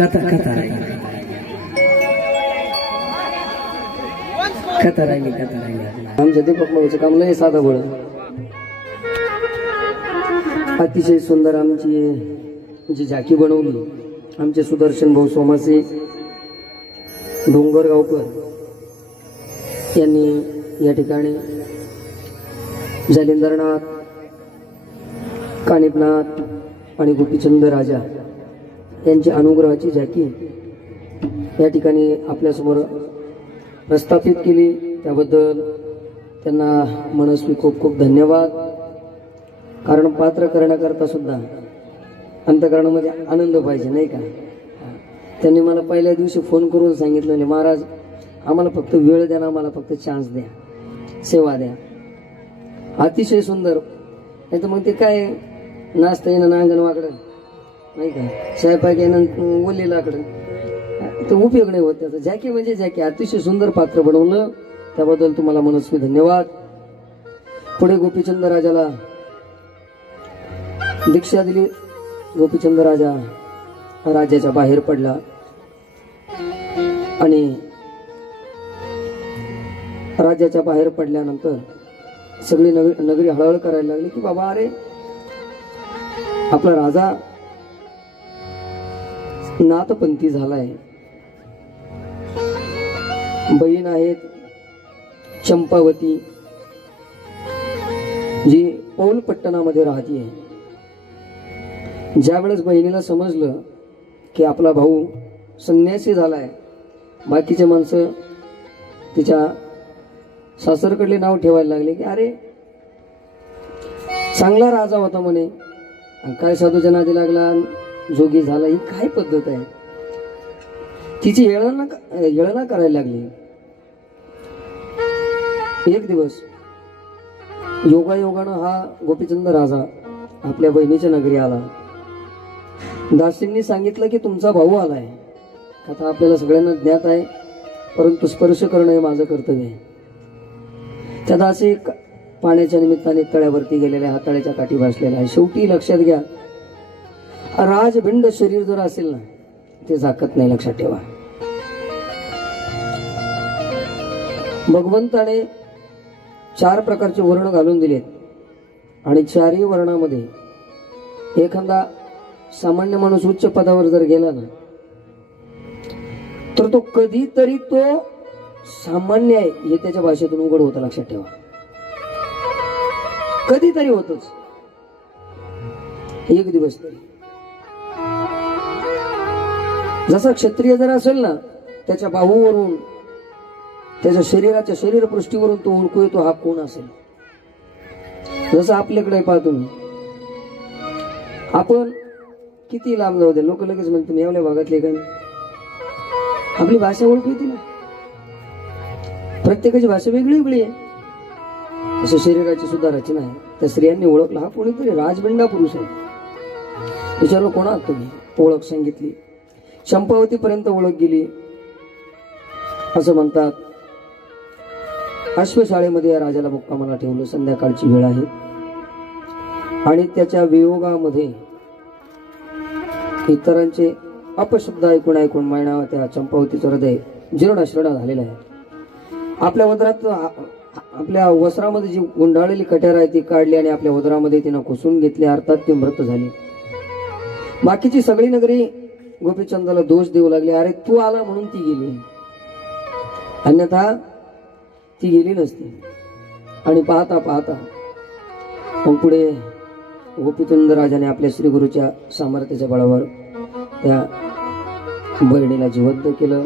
कथा कथा राहिली कथा राहिली कथा राहिली. आमच्या दीपक भाऊचं काम लय साधं बळ, अतिशय सुंदर आमची जी झाकी बनवली आमचे सुदर्शन भाऊ सोमासे डोंगरगावकर यांनी या ठिकाणी जालिंदरनाथ, कानिपनाथ आणि गोपीचंद राजा यांची अनुग्रहाची झाकी या ठिकाणी आपल्यासमोर प्रस्थापित केली. त्याबद्दल त्यांना मनस्वी खूप खूप धन्यवाद. कारण पात्र करण्याकरता सुद्धा अंतःकरणामध्ये आनंद पाहिजे नाही का. त्यांनी मला पहिल्या दिवशी फोन करून सांगितलं, महाराज आम्हाला फक्त वेळ द्या ना, आम्हाला फक्त चान्स द्या, सेवा द्या. अतिशय सुंदर. नाही तर मग ते काय नाचता येणं ना अंगण वाकडं नाही का, स्वयंपाक येणं ओली लाकडं, तर उपयोग नाही होत त्याचा. जॅकी म्हणजे जॅकी. अतिशय सुंदर पात्र बनवलं, त्याबद्दल तुम्हाला मनस्वी धन्यवाद. पुढे गोपीचंद राजाला दीक्षा दिली. गोपीचंद राजा राज्याच्या बाहेर पडला आणि राज्याच्या बाहेर पडल्यानंतर सगळी नगरी हळहळ करायला लागली की बाबा अरे आपला राजा नाथपंथी झालाय. बहीण आहेत चंपावती, जी पौलपट्टणामध्ये राहतीये. ज्या वेळेस बहिणीला समजलं की आपला भाऊ संन्यासी झालाय, बाकीचे माणसं तिच्या सासरकडले नाव ठेवायला लागले की अरे चांगला राजा होता म्हणे, काय साधूच्या नादी लागला, जोगी झाला. ही काय पद्धत आहे. तिची हेळना करायला लागली. एक दिवस योगायोगानं हा गोपीचंद राजा आपल्या बहिणीच्या नगरी आला. दासींनी सांगितलं की तुमचा भाऊ आलाय. आता आपल्याला सगळ्यांना ज्ञात आहे, परंतु स्पर्श करणं हे माझं कर्तव्य आहे. त्या दासी पाण्याच्या निमित्ताने तळ्यावरती गेलेल्या, हाताळ्याच्या काठी भासलेल्या आहे. शेवटी लक्षात घ्या, राजभिंड शरीर जर असेल ना ते झाकत नाही, लक्षात ठेवा. भगवंताने 4 प्रकारचे वर्ण घालून दिलेत आणि 4ही वर्णामध्ये एखादा सामान्य माणूस उच्च पदावर जर गेला ना तर तो कधीतरी तो सामान्य आहे हे त्याच्या भाषेतून उघड होतं, लक्षात ठेवा. कधीतरी होतच, एक दिवस तरी. जसा क्षत्रिय जर असेल ना त्याच्या बाहूवरून, त्याच्या शरीराच्या शरीरपृष्ठीवरून तो ओळखू येतो हा कोण असेल. जसं आपल्याकडे पाहतो तुम्ही, आपण किती लांब जाऊ दे लोक लगेच म्हणतो मी एवढ्या भागातले काय. आपली भाषा ओळखू येते ना, प्रत्येकाची भाषा वेगळी वेगळी आहे. असं शरीराची सुद्धा रचना आहे. त्या स्त्रियांनी ओळखला हा कोणीतरी राजबिंडा पुरुष आहे. विचारलं कोणा आहात तुम्ही, ओळख सांगितली. चंपावती पर्यंत ओळख गेली. असं म्हणतात अश्वशाळेमध्ये या राजाला मुक्कामाला ठेवलं. संध्याकाळची वेळ आहे आणि त्याच्या वियोगामध्ये इतरांचे अपशब्द ऐकून ऐकून मायना त्या चंपावतीचं हृदय जीर्ण झालेलं आहे. आपल्या उदरात, आपल्या वस्त्रामध्ये जी गुंडाळलेली कट्यार आहे ती काढली आणि आपल्या उदरामध्ये तिनं खुसून घेतली. अर्थात ती मृत झाली. बाकीची सगळी नगरी गोपीचंदाला दोष देऊ लागली. अरे तू आला म्हणून ती गेली, अन्यथा ती गेली नसती. आणि पाहता पाहता मग पुढे गोपीचंद राजाने आपल्या श्री गुरुच्या सामर्थ्याच्या बळावर त्या बहिणीला जिवंत केलं.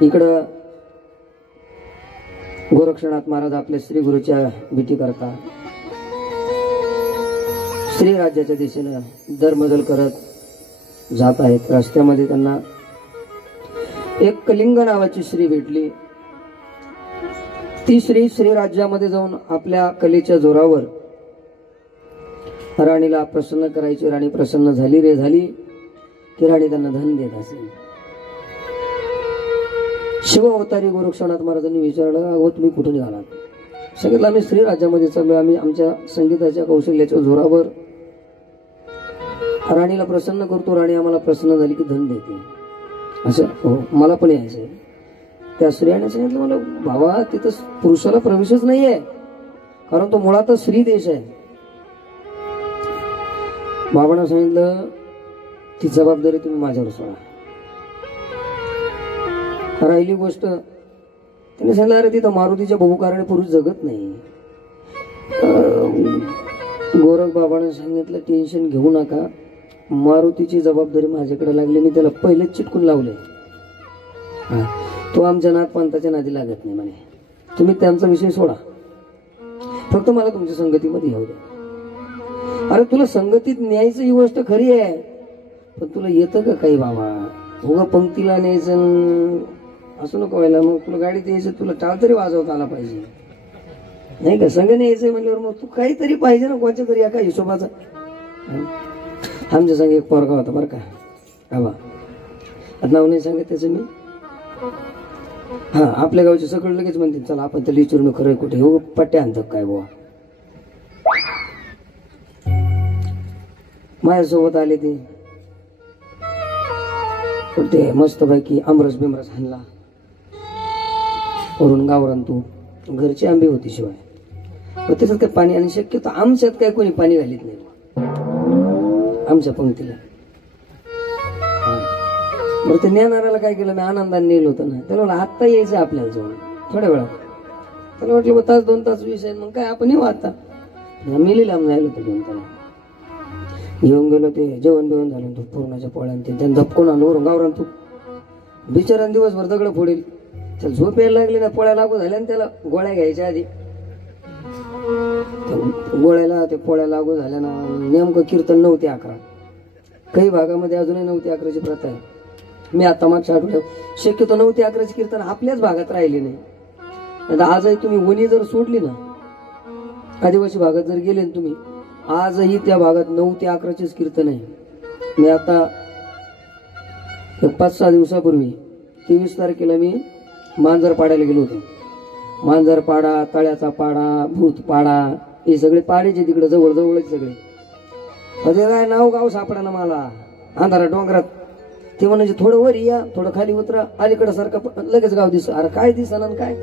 इकडं गोरक्षनाथ महाराज आपल्या श्री गुरुच्या भेटी करता श्री राज्याच्या दिशेनं दरबदल करत जात आहेत. रस्त्यामध्ये त्यांना एक कलिंग नावाची स्त्री भेटली. ती स्त्री श्री राज्यामध्ये जाऊन आपल्या कलेच्या जोरावर राणीला प्रसन्न करायची. राणी प्रसन्न झाली रे झाली की राणी त्यांना धन देत असेल. शिव अवतारी गोरक्षनाथ महाराजांनी विचारलं अगो तुम्ही कुठून निघालात. सांगितलं आम्ही श्री राज्यामध्ये चाललो. आम्ही आमच्या संगीताच्या कौशल्याच्या जोरावर राणीला प्रसन्न करतो, राणी आम्हाला प्रसन्न झाली की धन देते. असं हो, मला पण यायचंय. त्या स्त्रियाने सांगितलं मला बाबा तिथं पुरुषाला प्रवेशच नाहीये, कारण तो मुळातच स्त्री देश आहे. बाबांना सांगितलं ती जबाबदारी तुम्ही माझ्यावर सोडा. राहिली गोष्ट त्याने सांगितलं अरे तिथं मारुतीच्या बहुकाराने पुरुष जगत नाही. गोरख बाबाने सांगितलं टेन्शन घेऊ नका, मारुतीची जबाबदारी माझ्याकडे लागली, मी त्याला पहिलेच चिटकून लावले. तो आमच्या नाथपंथाच्या नादी लागत नाही म्हणे, तुम्ही त्यांचा विषय सोडा, फक्त मला तुमच्या संगतीमध्ये येऊ द्या. अरे तुला संगतीत न्यायचं ही गोष्ट खरी आहे, पण तुला येतं का काही बाबा? उगा पंक्तीला न्यायचं असं नको व्हायला. मग तुला गाडीत यायचं, तुला टाळ तरी वाजवता आला पाहिजे नाही का? संघ न्यायचंय म्हणल्यावर मग तू काहीतरी पाहिजे ना, कोणत्या तरी एका हिशोबाचा. आमच्या संग एक पोरगा होता बरं का, बाबा आता नाव नाही सांगत त्याचं मी. हा आपल्या गावचे सगळं लगेच म्हणते चला आपण त्याला विचारून खरं कुठे हो पट्ट्या आणतात काय बुवा. माझ्यासोबत आले ते मस्तपैकी आमरस बिमरस हाणला वरून गावरान तू, घरची आंबे होती शिवाय. मग त्याच्यात काय पाणी, आणि शक्यतो आमच्यात काय कोणी पाणी घालीत नाही आमच्या पंक्तीला. बरं ते नेणाऱ्याला काय केलं, मी आनंदाने नेलं होतं ना, त्याला म्हणलं आत्ता यायचं आपल्याला जवळ थोड्या वेळात. त्याला वाटलं मग तास 2 तास विषय, मग काय आपण येऊ आता. मिली लांब जायला होतं घेऊन त्याला. घेऊन गेलो, ते जेवण बिवण झालं, तू पूर्णाच्या पोळ्या त्यांनी धपकून आणलं वरून गावरान तू. बिचारान दिवसभर दगड फोडेल, त्याला झोप यायला लागली ना, पोळ्या लागू झाल्या आणि त्याला गोळ्या घ्यायच्या आधी गोळ्याला ते पोळ्या लागू झाल्या ना. नेमकं कीर्तन 9 ते 11, काही भागामध्ये अजूनही 9 ते 11ची प्रथा आहे. मी आता मागच्या आठवड्यात शक्यतो 9 ते 11ची कीर्तन आपल्याच भागात राहिली नाही. आता आजही तुम्ही वणी जर सोडली ना, आदिवासी भागात जर गेले ना तुम्ही, आजही त्या भागात 9 ते 11चीच कीर्तन आहे. मी आता 5-6 दिवसापूर्वी 23 तारखेला मी मांजर पाड्याला गेलो होतो. मांजर पाडा, तळ्याचा पाडा, भूत पाडा, हे सगळे पाड्याचे तिकडे जवळ जवळच सगळे. अरे काय नाव गाव सापडा ना मला अंधारा डोंगरात. ते म्हणजे थोडं वर या, थोडं खाली उतरा, अलीकडे सारखं लगेच गाव दिसत. अरे काय दिसना काय.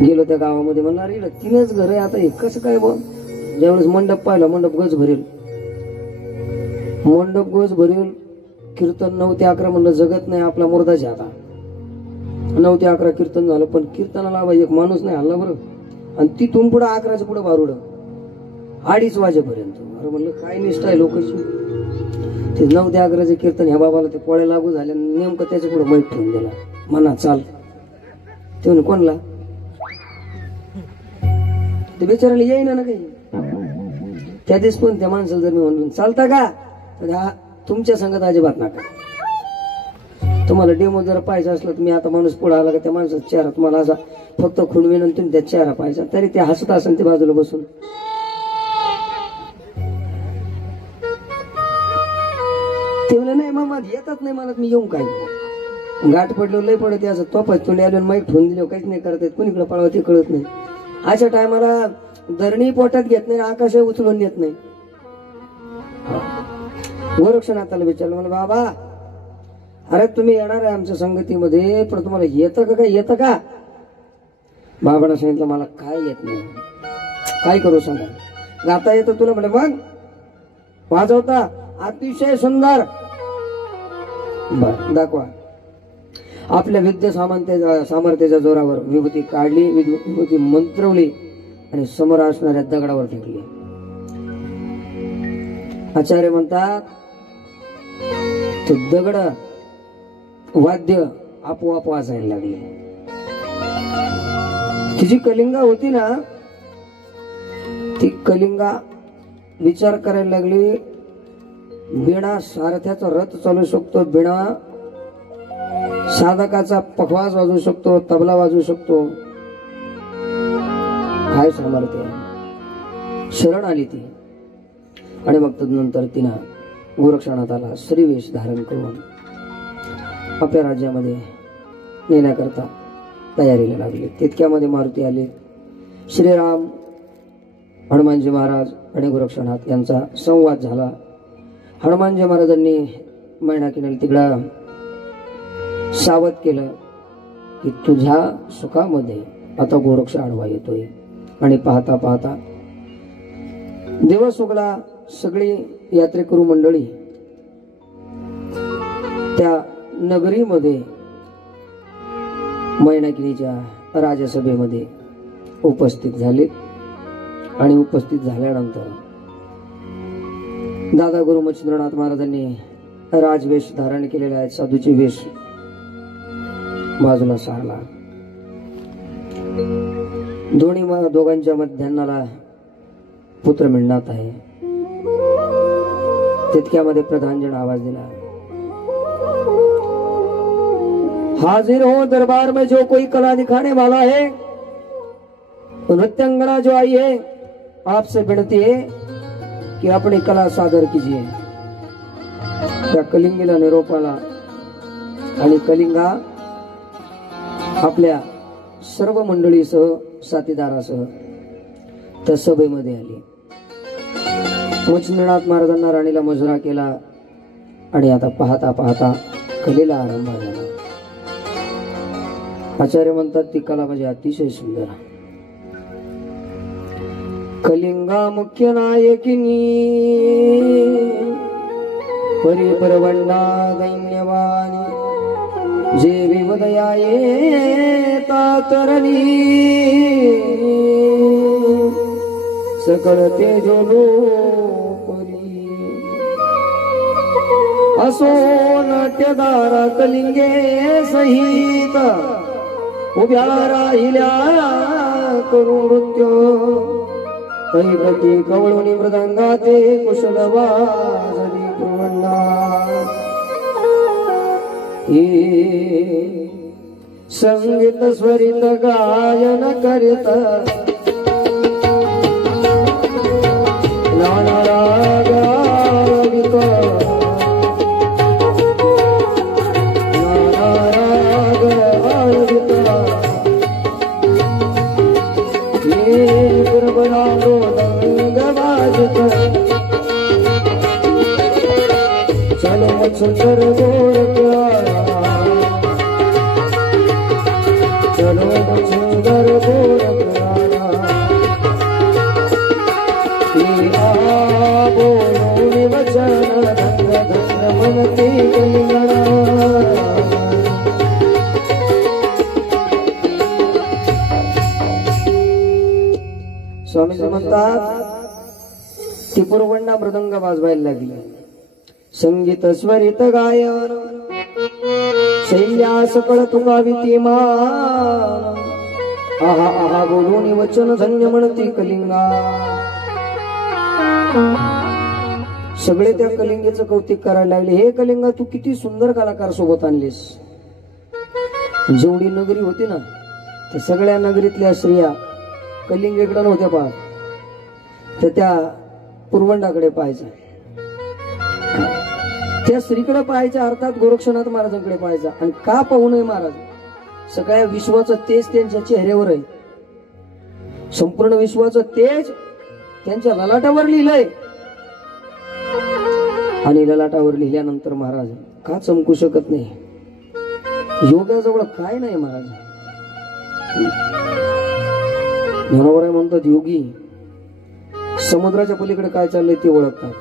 गेलो त्या गावामध्ये, म्हणणार इकडं 3च घर आहे, आता हे कसं काय बघ. ज्यावेळेस मंडप पाहिला, मंडप गज भरेल, मंडप गज भरेल. कीर्तन 9 ते 11 म्हणलं जगत नाही आपला मुर्दाचे. आता 9 ते 11 कीर्तन झालं, पण कीर्तनाला एक माणूस नाही हल्ला बरं. आणि तिथून पुढे 11च्या पुढे बारुड 2:30 वाजेपर्यंत. अरे म्हणलं काय निष्ठा आहे लोकांची. ते 9 ते 11चे कीर्तन ह्या बाबाला ते पोळ्या लागू झाल्या, नेमकं त्याच्या पुढे मैत ठेवून दिला. म्हणा चाल, ते म्हणे कोणला, ते बिचारायला येईना ना काही. त्या दिवस पण त्या माणसाला जर मी म्हणून चालता का, तर हा तुमच्या संगत अजिबात नका. तुम्हाला डेमो जर पाहिजे असला तर मी आता माणूस पुढे आला का त्या माणसाचा चेहरा तुम्हाला असा फक्त खुणवेन आणि तुम्ही त्या चेहरा पाहिजे, तरी ते हसत असेल ते बाजूला बसून. ते म्हणलं नाही मामा येतात नाही मला, मी येऊन काय गाठ पडलो लय पडत असं तोपाच तोंडी आलो माईक ठेवून दिलो, काहीच नाही करता येत, कोणीकडे पळावं ते कळत नाही. अशा टायमाला धरणी पोटात घेत नाही, आकाश उचलून येत नाही. गोरक्षनाथाला विचारलं, मला बाबा अरे तुम्ही येणार आहे आमच्या संगतीमध्ये, पण तुम्हाला येतं का काय, येतं का? बाबांना सांगितलं मला काय येत नाही, काय करू सांगा. गाता येतं तुला? म्हणे मग वाजवता अतिशय सुंदर. बर दाखवा. आपल्या विद्या सामर्थ्याच्या जोरावर विभूती काढली, विभूती मंत्रवली आणि समोर असणाऱ्या दगडावर फेकली. आचार्य म्हणतात ते दगड वाद्य आपोआप वाजायला लागले. तिची कलिंगा होती ना, ती कलिंगा विचार करायला लागली, बिना सारथ्याचा रथ चालू शकतो, बिना साधकाचा पखवाज वाजवू शकतो, तबला वाजवू शकतो. काय सामर्थ्य. शरण आली ती. आणि मग तदनंतर तिनं गोरक्षनाथाला श्रीवेश धारण करून आपल्या राज्यामध्ये नेण्याकरता तयारीला लागले. तितक्यामध्ये मारुती आले. श्रीराम हनुमानजी महाराज आणि गोरक्षनाथ यांचा संवाद झाला. हनुमानजी महाराजांनी मैनाकीने तिकडं सावध केलं की तुझ्या सुखामध्ये आता गोरक्ष आडवा येतोय. आणि पाहता पाहता दिवस उगला. सगळी यात्रेकरू मंडळी त्या नगरीमध्ये मैनाकिनीच्या राजसभेमध्ये उपस्थित झालेत. आणि उपस्थित झाल्यानंतर दादा गुरु मच्छिंद्रनाथ महाराजांनी राजवेश धारण केलेला आहे. साधूचे वेश बाजूला सारला. दोघांच्या मध्यान्नाला पुत्र मिळणार आहे. तितक्यामध्ये प्रधानजन आवाज दिला, हाजिर हो दरबार में जो कोई कला दिखाने वाला है, नृत्यांगना जो आई है, आपसे विनती है कि अपनी कला सादर कीजिए. त्या कलिंगीला निरोप आला आणि कलिंगा आपल्या सर्व मंडळीसह साथीदारासह त्या सभेमध्ये आली. मच्छिंद्रनाथ महाराजांना राणीला मुजरा केला आणि आता पाहता पाहता कलेला आरंभ झाला. आचार्य म्हणतात ती कला म्हणजे अतिशय सुंदर. कलिंगा मुख्य नायकिनी परिपरवंडा दैन्यवानी जे विवदया येता तरणी सकळ तेजो लोपली असो नाट्यदारा कलिंगे सहित उभ्या राहिल्या करू नृत्य कैगती कवळुनी मृदंगाते कुशल वाजली प्रवंडा. संगीत स्वरित गायन करीत नाना राग आवित नाना राग आवित गुरबला मृदंग वाजित चलो सुंदर गोरख चलो सुंदर गोरख बोलो वचन धन धन मनती कलिंगना. स्वामीजी म्हणतात ती पुरवंडा मृदंग वाजवायला लागली. संगीत स्वरित गायन शैल्या सकळ तुंगाविती मान. आहा आहा बोलून वचन धन्य म्हणती कलिंगा. सगळे त्या कलिंगेचं कौतुक करायला लागले. हे कलिंगा तू किती सुंदर कलाकार सोबत आणलीस. जेवढी नगरी होती ना त्या सगळ्या नगरीतल्या स्त्रिया कलिंगेकडे नव्हत्या पाहत, तर त्या पुरवंडाकडे पाहायच्या. त्या स्त्रीकडे पाहायच्या अर्थात गोरक्षनाथ महाराजांकडे पाहायचा. आणि का पाहू नये महाराज, सगळ्या विश्वाचं तेज त्यांच्या चेहऱ्यावर आहे. संपूर्ण विश्वाचं तेज त्यांच्या ललाटावर लिहिलंय. आणि ललाटावर लिहिल्यानंतर महाराज का चमकू शकत नाही. योगाजवळ काय नाही महाराज. ज्ञानोबराय म्हणतात योगी समुद्राच्या पलीकडे काय चाललंय ते ओळखतात.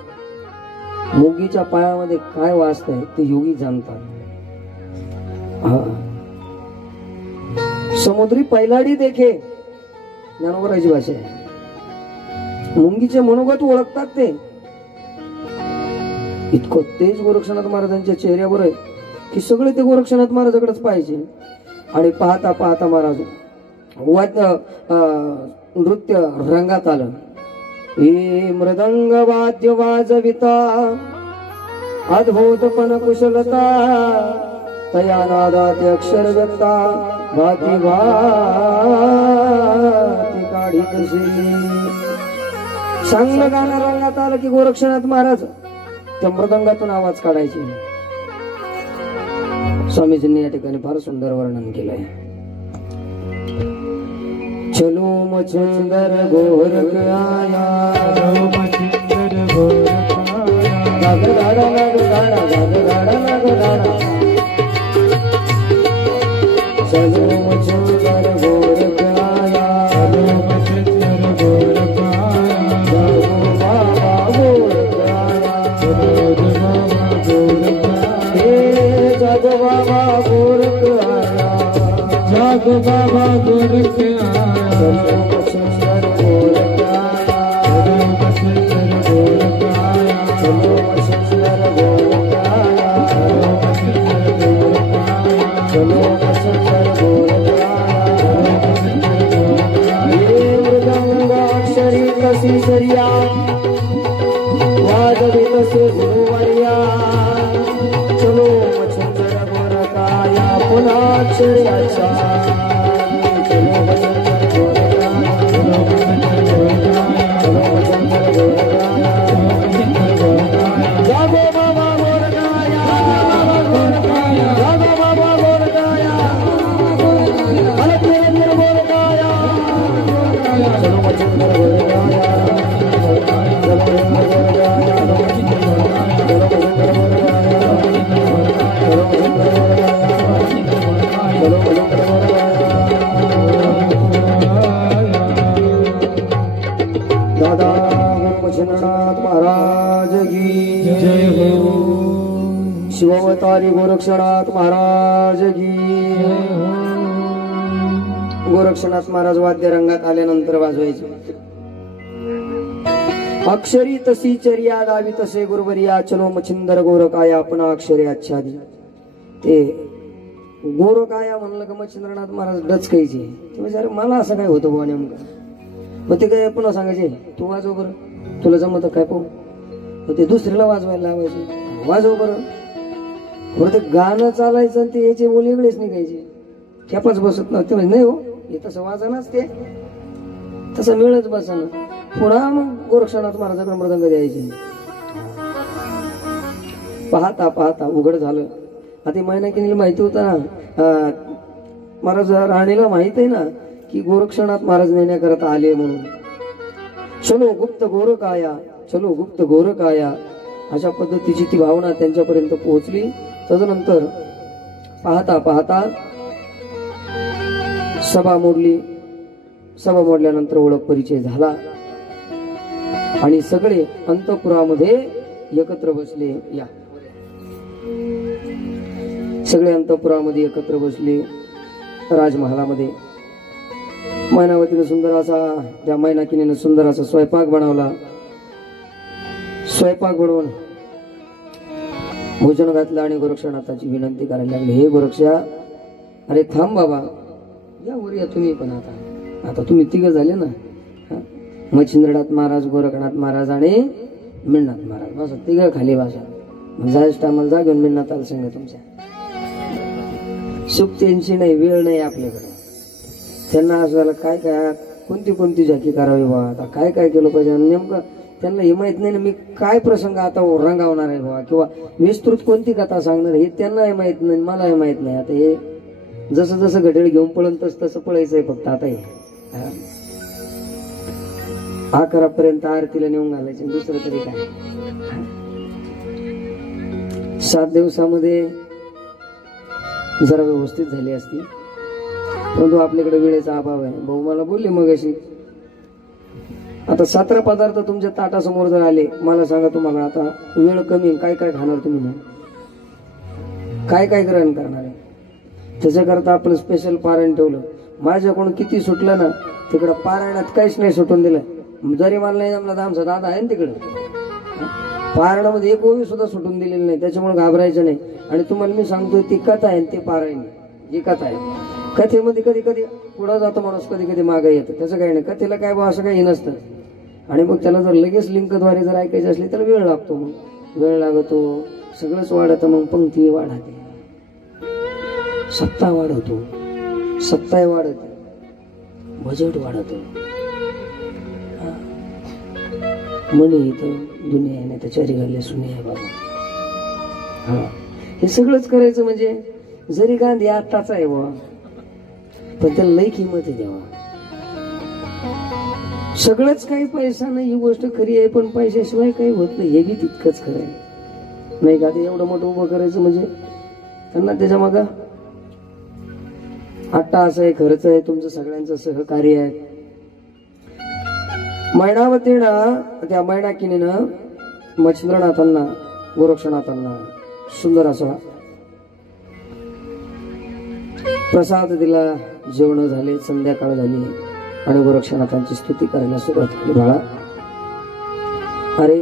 मोगीच्या पायामध्ये काय वाचतंय ते योगी जाणतात. समुद्री पैलाडी देखे ज्ञानोबरायची भाषा आहे. मुंगीचे मनोगत ओळखतात ते. इतकं तेज गोरक्षनाथ महाराजांच्या चेहऱ्यावर आहे की सगळे ते गोरक्षनाथ महाराजाकडेच पाहिजे. आणि पाहता पाहता महाराज नृत्य रंगात आलं. मृदंग वाद्य वाजविता अद्भुतपण कुशलता तया नादात अक्षर व्यक्ता भाती भाती काढी तशी. चांगलं गाणं रंगात आलं की गोरक्षनाथ महाराज त्या मृदंगातून आवाज काढायचे. स्वामीजींनी या ठिकाणी फार सुंदर वर्णन केलंय. चलो मचुंदर गोरख आया मच्छिंदर गोरख आया गाग गाड़ा गाग गाड़ा गाग गाड़ा गाग गाड़ा चलो मचुंदर गोरख आया मच्छिंदर गोरख आया जागो बाबा गोरख आया जागो बाबा गोरख आया जागो बाबा गोरख आया जागो बाबा गोरख आया चलो मचुंदर गोरख आया चलो मच्छिंदर गोरख आया चलो मचुंदर गोरख आया ये मृदंगाक्षरी कसी सरिया वाजवी तसे गुरुवर्या चलो मचुंदर गोरख आया पुन्हा अक्षराचा चलो मचुंदर गोरख आया चलो मचुंदर गोरख आया जागो बाबा गोरख आया जागो बाबा गोरख आया अलग गोरख आया चलो मचुंदर गोरख आया दादा गोरक्षनाथ महाराज की जय हो शिवावतारी गोरक्षनाथ महाराज की गोरक्षनाथ महाराज वाद्य रंगात आल्यानंतर वाजवायचे अक्षरी तशी चर्या गावी तसे गुरुवर्या चलो मच्छिंदर गोरकाया पुन्हा अक्षरे आच्छादी ते गोरकाया म्हणलं का मच्छिंद्रनाथ महाराज डचकायचे ते म्हणजे अरे मला असं काय होतं बुवा नेमकं मग ते काय पुन्हा सांगायचे तू वाजव बरं तुला जमत काय पाहू मग ते दुसऱ्याला वाजवायला लावायचे वाजव बरं बरं ते गाणं चालायचं आणि ते याचे बोली वेगळेच निघायचे खेपाच बसत नव्हते म्हणजे नाही हो हे तसं वाजनाच ते तसं मिळच बसानं पुन्हा मग गोरक्षनाथ महाराजाकडे मृदंग द्यायचे पाहता पाहता उघड झालं आता मैनाकिनीला माहिती होता महाराज राणीला माहित आहे ना की गोरक्षनाथ महाराज नेण्याकरता आले म्हणून चलो गुप्त गोरख आया चलो गुप्त गोरख आया अशा पद्धतीची ती भावना त्यांच्यापर्यंत पोहोचली तदनंतर पाहता पाहता सभा मोडली सभा मोडल्यानंतर ओळख परिचय झाला आणि सगळे अंतपुरामध्ये एकत्र बसले या सगळे अंतपुरामध्ये एकत्र बसले राजमहालामध्ये मैनावतीने सुंदर असा त्या मैनाकिनीने सुंदर असा स्वयंपाक बनवला स्वयंपाक बनवून भोजन घातलं आणि गोरक्षनाथाची विनंती करायला लागली हे गोरक्षा अरे थांब बाबा या वर या तुम्ही पण आता तुम्ही तिघ झाले ना मच्छिंद्रनाथ महाराज गोरखनाथ महाराज आणि मिळनाथ महाराज बस तिघ खाली भाषा जायच टायमाला जा घेऊन मिळनाथ आला सांगा तुमच्या सुख त्यांची नाही वेळ नाही आपल्याकडे त्यांना असं झालं काय काय कोणती कोणती झाकी करावी बा आता काय काय केलं पाहिजे नेमकं त्यांना हे माहित नाही ना मी काय प्रसंग आता रंगावणार आहे बाबा किंवा विस्तृत कोणती कथा सांगणार हे त्यांनाही माहित नाही मलाही माहित नाही आता हे जसं जसं घड्याळ घेऊन पळून तसं पळायचंय फक्त आता हे 11 पर्यंत आरतीला नेऊन घालायचे दुसरं तरी काय 7 दिवसामध्ये जरा व्यवस्थित झाली असती परंतु आपल्याकडे वेळेचा अभाव आहे भाऊ मला बोलले मग अशी आता 17 पदार्थ तुमच्या ताटासमोर जर आले मला सांगा तुम्हाला आता वेळ कमी काय काय खाणार तुम्ही काय काय ग्रहण करणार आहे त्याच्याकरता आपण स्पेशल पारायण ठेवलं माझ्याकडून किती सुटलं ना तिकडं पारायणात काहीच नाही सुटून दिलं जरी मला नाही जमला तर आमचा दादा आहे ना तिकडं पारायणामध्ये एक ओवी सुद्धा सुटून दिलेली नाही त्याच्यामुळे घाबरायचं नाही आणि तुम्हाला मी सांगतोय ती कथा आहे ते पारायण जी कथा आहे कथेमध्ये कधी कधी पुढे जातो माणूस कधी कधी मागे येतं त्याचं काही नाही कथेला काय बा असं काही नसतं आणि मग त्याला जर लगेच लिंकद्वारे जर ऐकायची असली तर वेळ लागतो मग वेळ लागतो सगळंच वाढतं मग पंक्ती वाढते सत्ता वाढवतो सत्ता वाढते बजेट वाढतो म्हणे इथं दुनिया आहे त्याच्या रिगाले सुने आहे बाबा हा हे सगळंच करायचं म्हणजे जरी गांधी आत्ताच आहे बाबा पण त्याला लई किंमत आहे देवा सगळंच काही पैसा नाही, ही गोष्ट खरी आहे, पण पैशाशिवाय काही होत नाही, हे बी तितकंच खरं आहे नाही का. ते एवढं मोठं उभं करायचं म्हणजे त्यांना त्याच्या मागं आट्टा असं आहे, खर्च आहे, तुमचं सगळ्यांचं सहकार्य आहे. मैनावतीनं त्या मैनाकिनीनं मच्छिंद्रनाथांना गोरक्षनाथांना सुंदर असा प्रसाद दिला. जेवण झाले, संध्याकाळ झाली आणि गोरक्षनाथांची स्तुती करायला सुरुवात केली. बाळा, अरे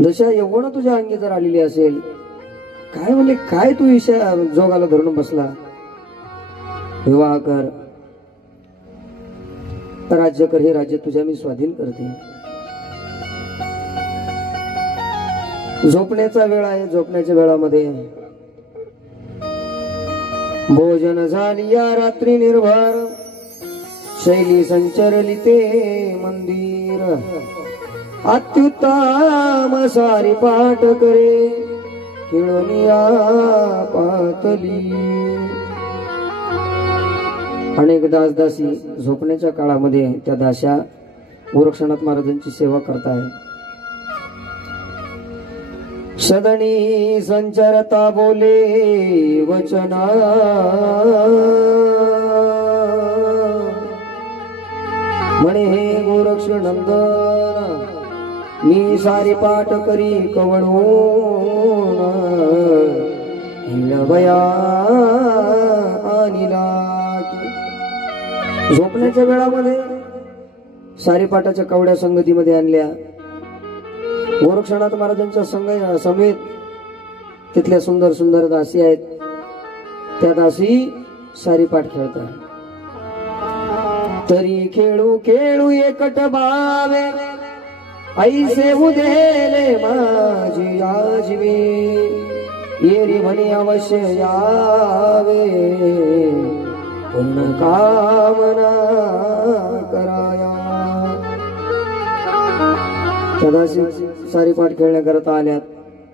दशा यव्वन तुझ्या अंगी जर आलेली असेल, काय म्हणले, काय तू ईशा जोगाला धरून बसला, विवाह कर, राज्य कर, हे राज्य तुझ्या मी स्वाधीन करते. झोपण्याचा वेळ आहे, झोपण्याच्या वेळामध्ये भोजन झाली या रात्री निर्भर, शैली संचरली ते मंदिर, अत्युत्तम सारी पाठ करे खेळनिया पातली. अनेक दासदासी झोपण्याच्या काळामध्ये त्या दास्या गोरक्षनाथ महाराजांची सेवा करताय. सदनी संचरता बोले वचना, म्हणे हे गोरक्ष नंदन, मी सारी पाठ करी कवळून, हिळवया अनिला. झोपण्याच्या वेळामध्ये सारी पाठाच्या कवड्या संगतीमध्ये आणल्या. गोरक्षनाथ महाराजांच्या समेत तिथल्या सुंदर सुंदर दासी आहेत. त्या दासी सारी पाठ खेळतात. तरी खेळू खेळू एकट बावे, ऐसे उदेले माझी आजवे, येरी म्हणे अवश्य यावे, पूर्ण कामना कराया. सदाशिव सारी पाठ खेळण्याकरता आल्यात,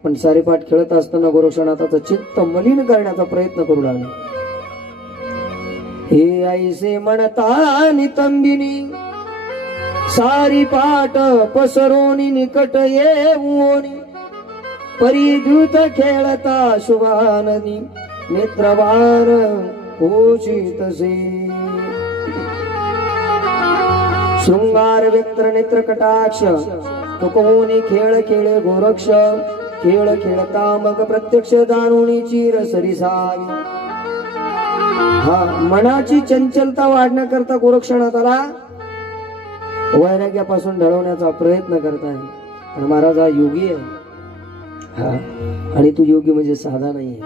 पण सारी पाठ खेळत असताना गोरक्षनाथाचं चित्त मलिन करण्याचा प्रयत्न करू लागले. हे ऐसे म्हणता नितंबिनी, सारी पाठ पसरोनी निकट येऊनी, परिद्युत खेळता शुभाननी, नेत्रवार होचितसे. शृंगार व्यक्त नेत्र कटाक्ष, तुकोनी खेळ खेळे गोरक्ष, खेळ खेळता मग प्रत्यक्ष दानोनी चिर सरिसावी. हा मनाची चंचलता वाढण्याकरता गोरक्षनाथाला वैराग्यापासून ढळवण्याचा प्रयत्न करताय. आणि महाराज हा योगी आहे, हा, आणि तू योगी म्हणजे साधा नाहीये.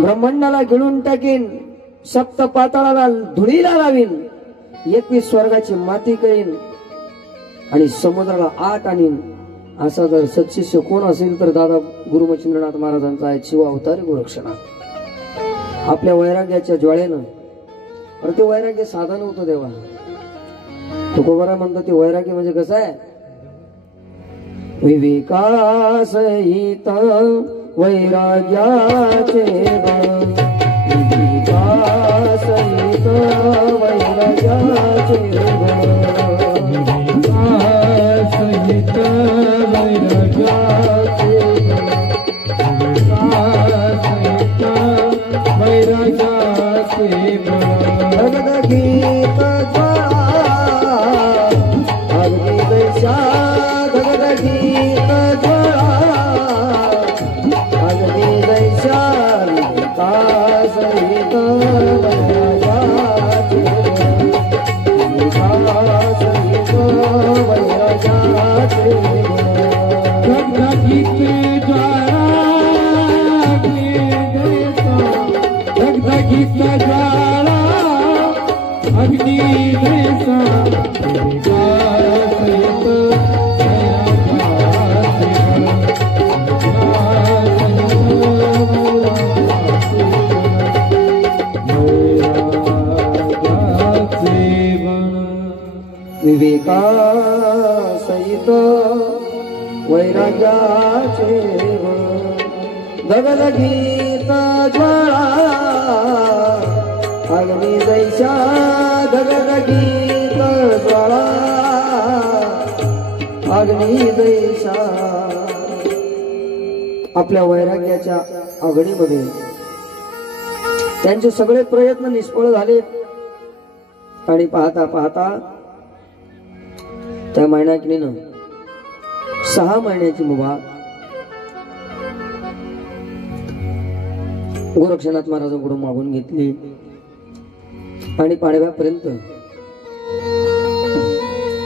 ब्रह्मांडाला गिळून टाकीन, सप्त पाताळाला धुळीला लावीन, 21 स्वर्गाची माती करीन आणि समुद्राला आत आणीन. असा जर सत्शिष्य कोण असेल तर दादा गुरु मच्छिंद्रनाथ महाराजांचा आहे. शिव अवतारी गोरक्षनाथ आपल्या वैराग्याच्या ज्वाळेनं. अरे ते वैराग्य साधा नव्हतं देवा. तुकोबारा म्हणतो ते वैराग्य म्हणजे कसं आहे, विवेकासहित वैराग्याचे, विवेकासहित वैराग्याचे, सहित वैराग्याचे, सहित वैराग्याचे. गीत अग्नि दैशा, गीत अग्नि दैशा, सहित वैराग्याचे, सहित वैराग्याचे. विवेका सहित वैराग्याचे, गगनगीत ज्वाळा अग्नी जैसा गगनगीत ज्वाळा अग्नी जैसा आपल्या वैराग्याच्या अग्नीमध्ये त्यांचे सगळे प्रयत्न निष्फळ झाले आणि पाहता पाहता त्या मैनाकिनीनं 6 महिन्याची मुभा गोरक्षनाथ महाराजांकडून मागून घेतली आणि पाडव्यापर्यंत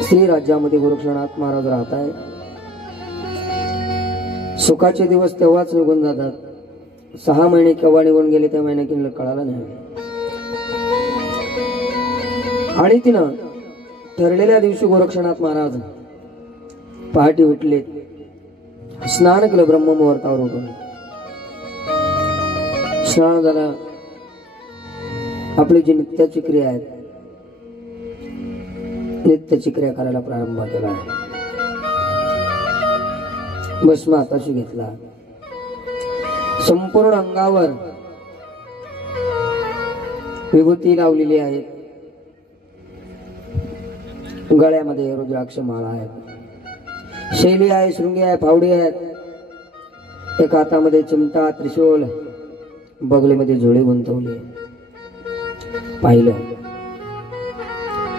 श्री राज्यामध्ये गोरक्षनाथ महाराज राहत आहे. सुखाचे दिवस तेव्हाच निघून जातात. 6 महिने केव्हा निघून गेले त्या मैनाकिनीला कळालं नाही. आणि तिनं ठरलेल्या दिवशी गोरक्षनाथ महाराज पहाटे उठले, स्नान केलं ब्रह्ममुहूर्तावर उठून. स्नान झालं, आपली जी नित्याची क्रिया आहे नित्याची क्रिया करायला प्रारंभ केला. भस्म हाताशी घेतला, संपूर्ण अंगावर विभूती लावलेली आहे, गळ्यामध्ये रुद्राक्ष माळा आहे, शैली आहे, शृंगी आहे, फावडी आहेत, एका हातामध्ये चिमटा त्रिशूल, बगलीमध्ये झोळी गुंतवली. पाहिलं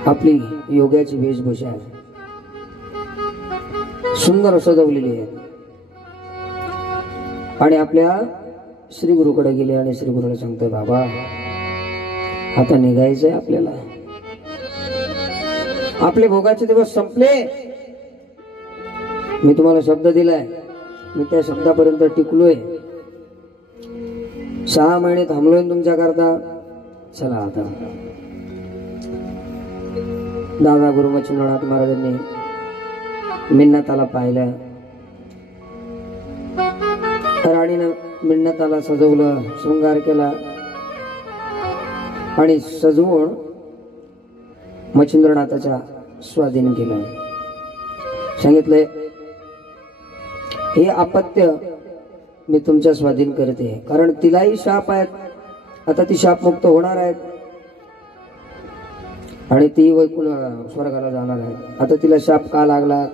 आपली योग्याची वेशभूषा सुंदर सजवलेली आहे आणि आपल्या श्री गुरुकडे गेले आणि श्री गुरुला सांगतोय, बाबा आता निघायचंय आपल्याला, आपले भोगाचे दिवस संपले, मी तुम्हाला शब्द दिलाय, मी त्या शब्दापर्यंत टिकलोय, 6 महिने थांबलोय तुमच्या करता, चला आता. दादा गुरु मच्छिंद्रनाथ महाराजांनी मिन्नताला पाहिलं, राणीनं मिन्नताला सजवलं, शृंगार केला आणि सजवून मच्छिंद्रनाथाच्या स्वाधीन केलं. सांगितलंय, हे अपत्य मी तुमच्या स्वाधीन करते, कारण तिलाही शाप आहेत, आता ती शापमुक्त होणार आहेत आणि ती वैकुंठ स्वर्गाला जाणार आहे. आता तिला शाप का लागला,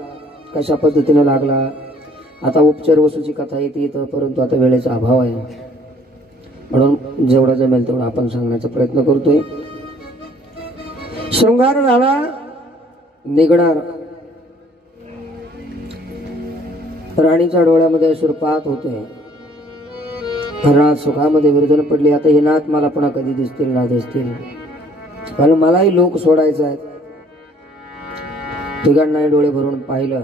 कशा पद्धतीने लागला, आता उपचार वसूची कथा येते इथं, परंतु आता वेळेचा अभाव आहे, म्हणून जेवढं जमेल तेवढं आपण सांगण्याचा प्रयत्न करतोय. शृंगार झाला, निघणार. राणीच्या डोळ्यामध्ये अश्रुपात होतोय, हरणात सुखामध्ये विरजन पडली. आता हे नाथ मला पुन्हा कधी दिसतील ना दिसतील, कारण मलाही लोक सोडायचा आहे. तिघांनाही डोळे भरून पाहिलं,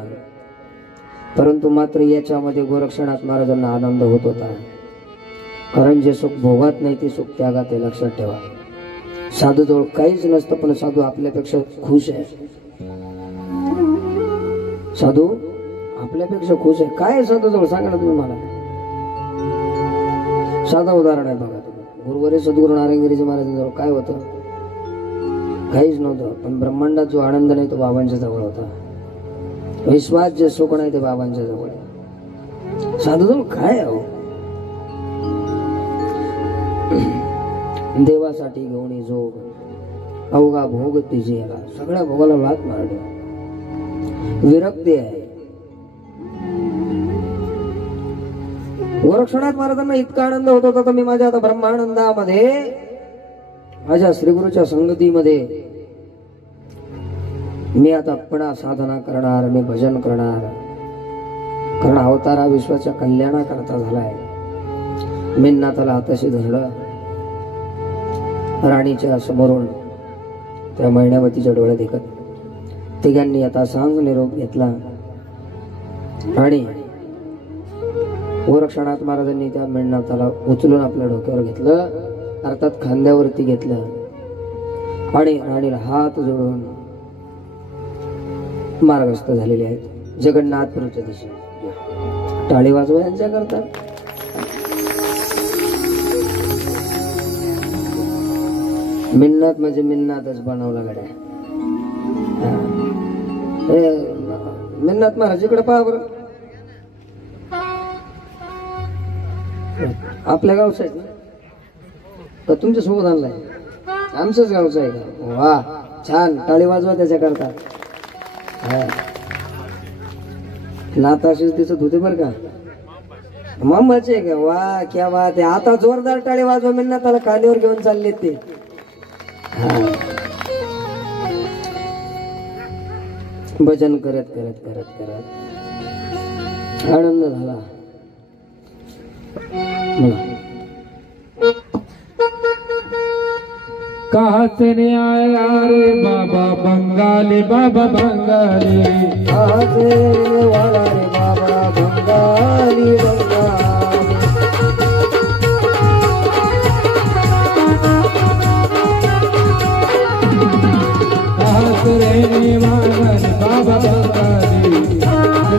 परंतु मात्र याच्यामध्ये गोरक्षनाथ महाराजांना आनंद होत होता, कारण जे सुख भोगात नाही ते सुख त्यागात आहे. लक्षात ठेवा, साधू जवळ काहीच नसतं, पण साधू आपल्यापेक्षा खुश आहे. साधू आपल्यापेक्षा खुश आहे. काय साधू जवळ सांगा ना तुम्ही मला. साधा उदाहरण आहे बघा, गुरुवारी सद्गुरू नारायणगिरीजी महाराजांजवळ काय होतं, काहीच नव्हतं, पण ब्रह्मांडात जो आनंद नाही तो बाबांच्या जवळ होता. विश्वास जे सुख नाही ते बाबांच्या जवळ आहे. साधू जवळ काय आहे, देवासाठी घेऊन जोग अवघा भोग तिजे, सगळ्या भोगाला लात मारणे, विरक्ती आहे. गोरक्षनाथ महाराजांना इतका आनंद होत होता, तर मी माझ्या आता ब्रह्मानंदामध्ये, माझ्या श्रीगुरूच्या संगतीमध्ये मी आता पुन्हा साधना करणार, मी भजन करणार, कारण अवतार हा विश्वाच्या कल्याणाकरता झालाय. मिन्नाथाला हाताशी धरलं, राणीच्या समोरून त्या मैनावतीच्या डोळ्यात देखत तिघांनी आता सांग निरोप घेतला आणि गोरक्षनाथ महाराजांनी त्या मिन्नाथाला उचलून आपल्या डोक्यावर घेतलं, अर्थात खांद्यावरती घेतलं आणि राणीला हात जोडून मार्गस्थ झालेले आहेत जगन्नाथपुरीच्या दिशेने. टाळी वाजवा यांच्या करता. मिन्नाथ म्हणजे मिन्नाथच बनवला गड्या. मिन्नाथ महाराज इकडे पहा बरं, आपल्या गावचा आहे का तुमच्या सोबत आणलाय? आमचंच गावचं आहे का? वा छान, टाळी वाजवा त्याच्याकरता. नात अशीच दिसत होते बरं का. मामाचे का? वा क्या बात आहे. आता जोरदार टाळी वाजवा, मी ना त्याला कांद्यावर घेऊन चालले ते. भजन करत करत करत करत आनंद झाला मला. कहाँ से ने आया रे बाबा बंगाली, बाबा बंगाली. कहाँ से आने वाला रे बाबा बंगाली बंगाली. कहाँ से रहने वाला रे बाबा बंगाली,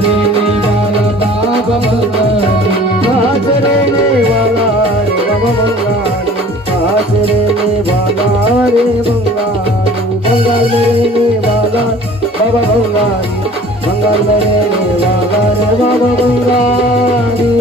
रहने वाला बाबा बंगाली. कहाँ से रहने वाला रे बाबा बंगाली. कहाँ से रहने वाला रे बंगाली. बंगाल में रहने वाला बाबा बंगाली. बंगाल में रहने वाला रे बाबा बंगाली.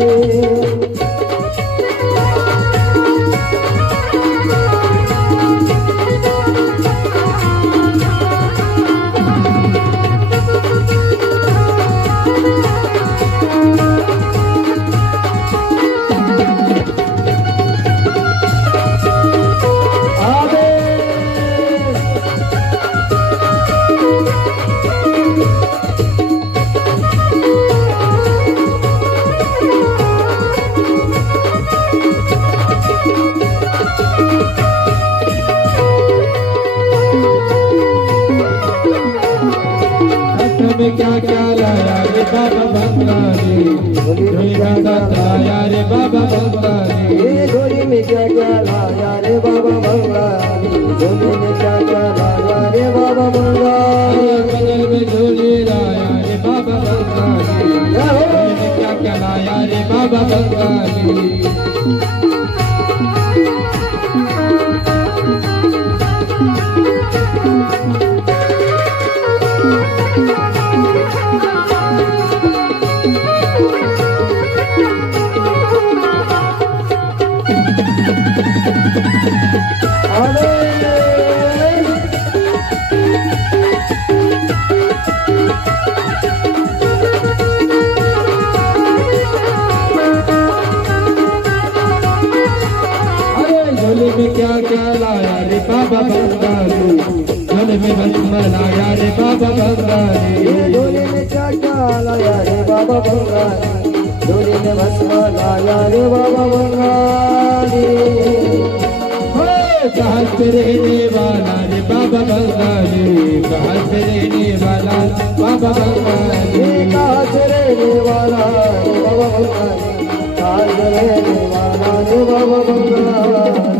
में क्या क्या लाया रे बाबा बंगाली, लाया रे बाबा बंगाली. ये झोली में क्या क्या लाया रे बाबा बंगाली. झोली में क्या क्या लाया रे बाबा बंगाली. बगल में झोली लाया रे बाबा बंगाली, झोली में क्या क्या लाया रे बाबा बंगाली. झोले में क्या क्या लाया रे बाबा बंगाली, झोले में भस्म लाया रे बाबा बंगाली. झोले में क्या क्या लाया रे बाबा बंगाली. झोले में भस्म लाया रे बाबा बंगाली. कहाँ से रहने वाला रे बाबा बंगाली, कहाँ से रहने वाला बाबा बंगाली. कहाँ से रहने वाला रे बाबा बंगाली. कहाँ से रहने वाला रे बाबा बंगाली.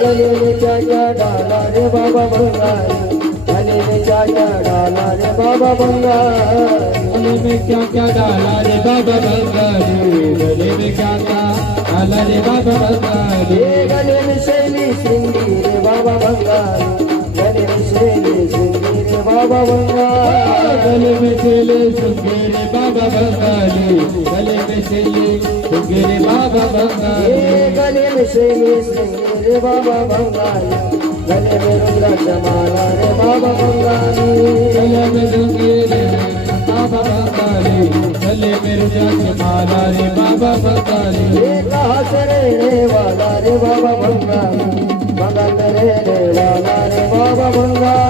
गले में क्या क्या डाला रे बाबा बंगाली. गले में क्या क्या डाला रे बाबा बंगाली. गले में क्या क्या डाला रे बाबा बंगाली, गले में क्या क्या डाला रे बाबा बंगाली. गले में शैली सिंगी रे बाबा बंगाली. गले में शैली सिंगी रे बाबा बंगाली. गले में चले सुंगे रे बाबा बंगाली, गले में चले सुंगे रे बाबा बंगाली. गले में शैली सिंगी रे बाबा बंगाली. गले में रुद्राक्ष माला रे बाबा बंगाली. गले में सुंगे रे बाबा बंगाली, गले में रुद्राक्ष माला रे बाबा बंगाली. कहाँ से रहने वाला रे बाबा बंगाली. बंगाल में रहने वाला रे बाबा बंगाली.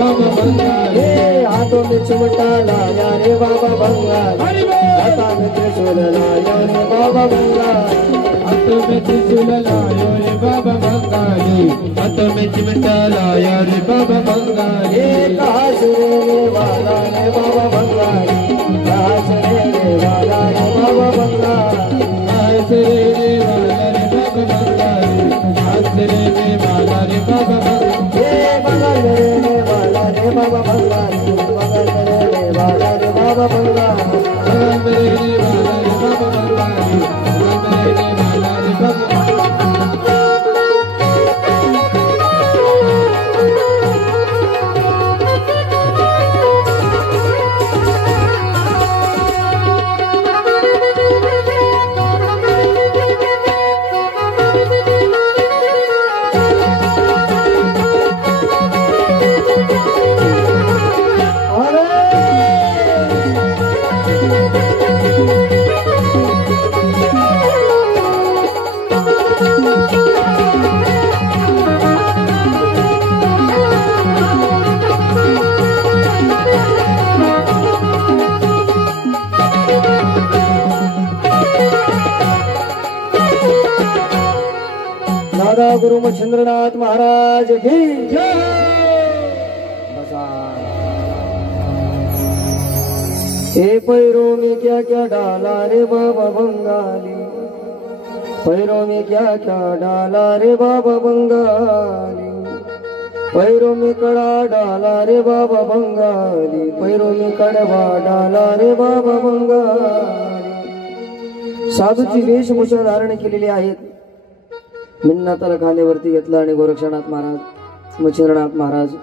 बाबा बंगाली हाथों में चिमटा लाया रे बाबा बंगाली हरि बोल हाथा में त्रिशूल लाया रे बाबा बंगाली हाथों में त्रिशूल लाया रे बाबा बंगाली हाथों में चिमटा लाया रे बाबा बंगाली कहाँ से रहने वाला रे बाबा बंगाली कहाँ से रहने वाला रे बाबा बंगाली कहाँ से रहने वाला रे बाबा बंगाली कहाँ से रहने वाला रे बाबा बंगाल रहने वाला रे बाबा बंगाली बंगाल रहने वाला रे बाबा बंगाली बंगाल में रहने वाला रे बाबा बंगाली बंगाल में रहने वाला रे बाबा दादा गुरु मच्छिंद्रनाथ महाराज की जय। बसा ये पैरों में क्या क्या डाला रे बाबा बंगाली पैरों में क्या क्या डाला रे बाबा बंगाली पैरों में कड़ा डाला रे बाबा बंगाली पैरों में कड़वा डाला रे बाबा बंगाली साधूची वेशभूषा धारण केलेली आहेत मिन्नाताला खांद्यावरती घेतला आणि गोरक्षनाथ महाराज मच्छिंद्रनाथ महाराज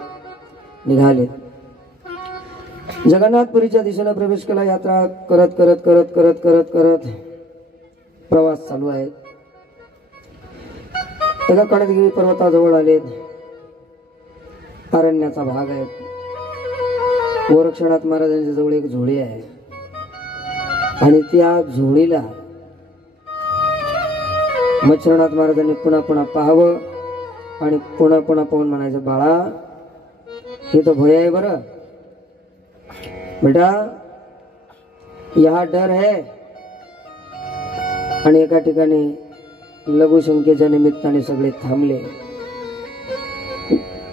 निघाले जगन्नाथपुरीच्या दिशेने प्रवेश केला यात्रा करत करत करत करत करत करत प्रवास चालू आहे एका कणदगिरी पर्वताजवळ आले अरण्याचा भाग आहे गोरक्षनाथ महाराजांच्या जवळ एक झोळी आहे आणि त्या झोळीला मच्छिंद्रनाथ महाराजांनी पुन्हा पुन्हा पाहावं आणि पुन्हा पुन्हा पाहून म्हणायचं बाळा हे तो भय आहे बरं बेटा यहाँ डर है आणि एका ठिकाणी लघुशंकेच्या निमित्ताने सगळे थांबले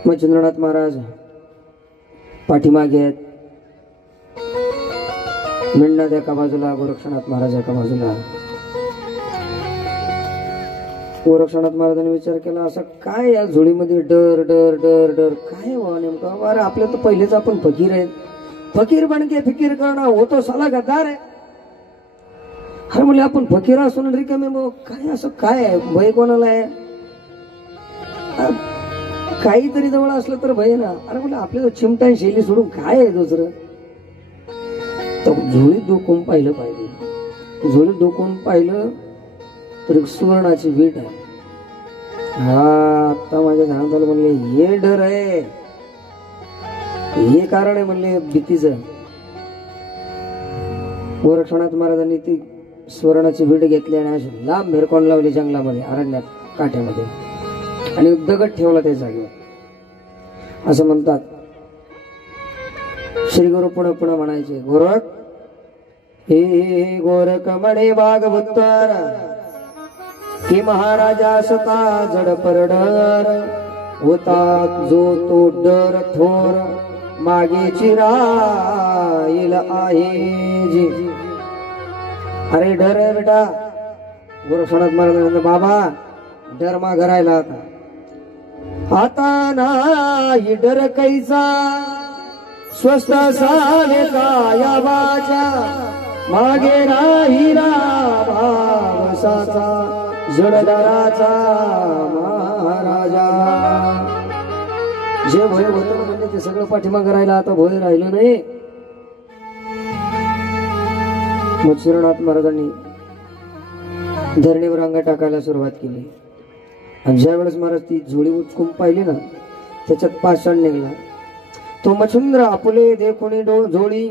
मच्छिंद्रनाथ महाराज पाठीमागे आहेत मिळनाथ एका बाजूला गोरक्षनाथ महाराज एका बाजूला गोरक्षनाथ महाराजांनी विचार केला असं काय या झोळीमध्ये डर डर डर डर काय व्हा नेमकं अरे आपल्या तर पहिलेच आपण फकीर आहेत फकीर बनके फिकीर करणं होतो साला गद्दार आहे अरे म्हणजे आपण फकीर असून रिकामे मग काय असं काय आहे भय कोणाला आहे काहीतरी जवळ असलं तर भय ना अरे म्हणजे आपल्याला चिमटा शैली सोडून काय आहे दुसरं तर झोळीत डोकून पाहिलं पाहिजे झोळीत डोकून पाहिलं तर एक सुवर्णाची वीट आहे हा आता माझ्या ध्यानात आलं म्हणले हे डर आहे हे कारण आहे म्हणले भीतीचं गोरक्षनाथ महाराजांनी ती सुवर्णाची वीट घेतली आणि अशी लांब भिरकोण लावली जंगलामध्ये अरण्यात काठ्यामध्ये आणि दगड ठेवला त्या जागेवर असं म्हणतात श्री गुरु पुढे पुढे म्हणायचे गोरख हे गोरख म्हणे भागवतर की महाराजा सता जड परडर होता जो तो डर थोर मागे चिराईल आहे जी अरे डर आहे बेटा गोरक्षनाथ महाराज बाबा डर मा घरायला आता नाही डर कैसा स्वस्त सावे काया वाचा मागे राहिला भावसाचा जडदाराचा महाराजा जे भय होतं म्हणजे ते सगळं पाठीमागं राहिलं आता भय राहिलं नाही मच्छिंद्रनाथ महाराजांनी धरणीवर अंगा टाकायला सुरुवात केली आणि ज्या वेळेस महाराज ती झोळी उचकून पाहिली ना त्याच्यात पाषाण निघला तो मच्छिंद्र आपुले देखुनी झोळी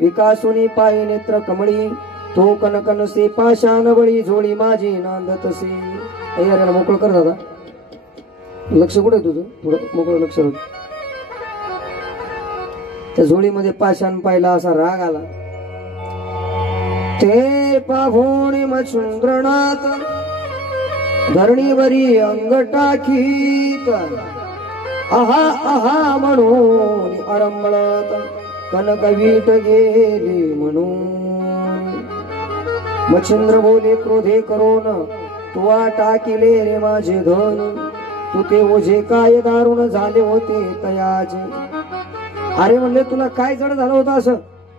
विकासुनी पायी नेत्र कमळी तो कनकन से पाषाण बळी झोळी माझी नांदतसे अय्याला मोकळ कर दादा लक्ष कुठे तुझं थोडं मोकळं लक्ष राहू त्या झोळीमध्ये पाषाण पाहिला असा राग आला. ते पाभोणी मच्छुंद्रनाथ धरणीवरी अंग टाकीत आहा आहा म्हणून आरंभळत कनकवीट गेली म्हणून. मच्छिंद्र बोले क्रोधे करोन तुवा टाकिले रे माझे धन, तू ते ओझे काय दारुण झाले होते तयाचे. अरे म्हणले तुला काय जड झालं होतं असं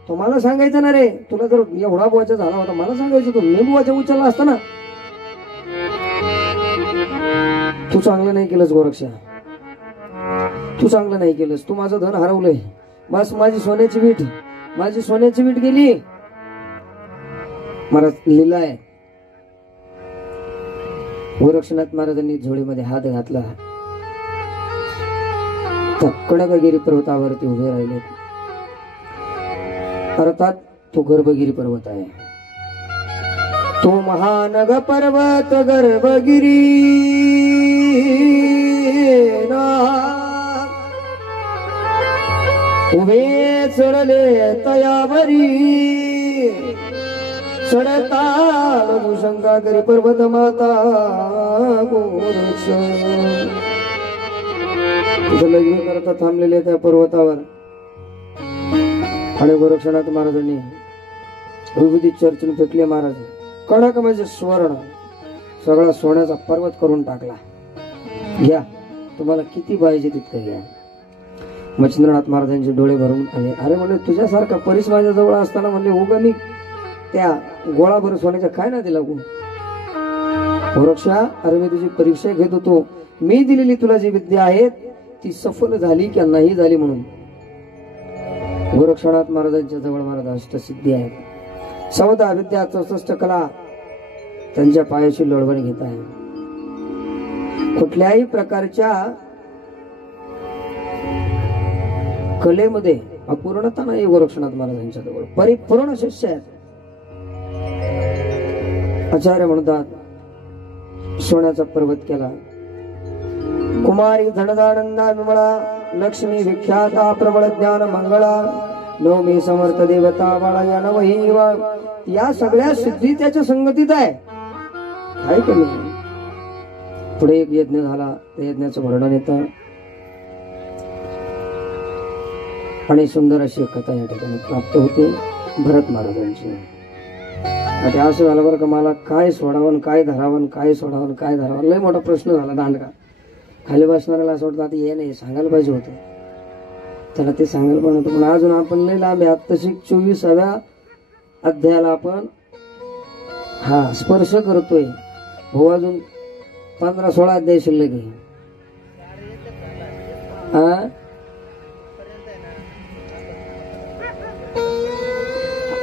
तो मला सांगायचं ना रे. तुला जर एवढा बोचा झाला होता मला सांगायचं, तू मी बोचा उचलला असता ना. तू चांगलं नाही केलंस गोरक्षा, तू चांगलं नाही केलंस. तू माझं धन हरवलंय. बस माझी सोन्याची वीट गेली. महाराज लिहिला आहे. गोरक्षनाथ महाराजांनी झोळीमध्ये हात घातला. कणकगिरी पर्वतावरती उभे राहिले. अर्थात तो गर्भगिरी पर्वत आहे. तो महानग पर्वत गर्भगिरी उभे चढले तयावरी चढता लघुशंका करी पर्वत माता गोरक्ष. लग्न करता थांबलेले त्या पर्वतावर आणि गोरक्षनाथ महाराजांनी विभूती चर्चून फेकले. महाराज कडक म्हणजे स्वर्ण सगळा सोन्याचा पर्वत करून टाकला. घ्या तुम्हाला किती पाहिजे तितकं घ्या. मच्छिंद्रनाथ महाराजांचे डोळे भरून आले. अरे म्हणले तुझ्यासारखा परीस माझ्या जवळ असताना म्हणले उगा मी त्या गोळाभर सोन्याच्या काय ना दिला. गोरक्षा अरे मी तुझी परीक्षा घेत होतो. मी दिलेली तुला जी विद्या आहे ती सफल झाली की नाही झाली म्हणून. गोरक्षनाथ महाराजांच्या जवळ महाराज अष्टसिद्धी आहेत. 14 विद्या 64 कला त्यांच्या पायाशी लोळवण घेत आहे. कुठल्याही प्रकारच्या कलेमध्ये अपूर्णता नाही. गोरक्षनाथ महाराजांच्या जवळ परिपूर्ण शिष्य आहेत. आचार्य म्हणतात सोन्याचा पर्वत केला. कुमारी धनदानंदा विमळा लक्ष्मी विख्याता प्रबळ ज्ञान मंगळा नवमी समर्थ देवता बाळा या नवही. या सगळ्या सिद्धी त्याच्या संगतीत आहे. काय कमी. पुढे एक यज्ञ झाला. त्या यज्ञाचं वर्णन येतं आणि सुंदर अशी एक कथा या ठिकाणी प्राप्त होते भरत महाराजांची. आता असं झालं बरं का मला काय सोडावं काय धरावं काय सोडावं काय धरावं लय मोठा प्रश्न झाला. दांडका खाली बसणाऱ्याला असं वाटतं आता हे नाही सांगायला पाहिजे होतं त्याला ते सांगायला पण होतं. पण अजून आपण लय लांब आहे. आत्ताशी 24व्या अध्यायाला आपण स्पर्श करतोय. हो अजून 15-16 अध्याय शिल्लक आहे.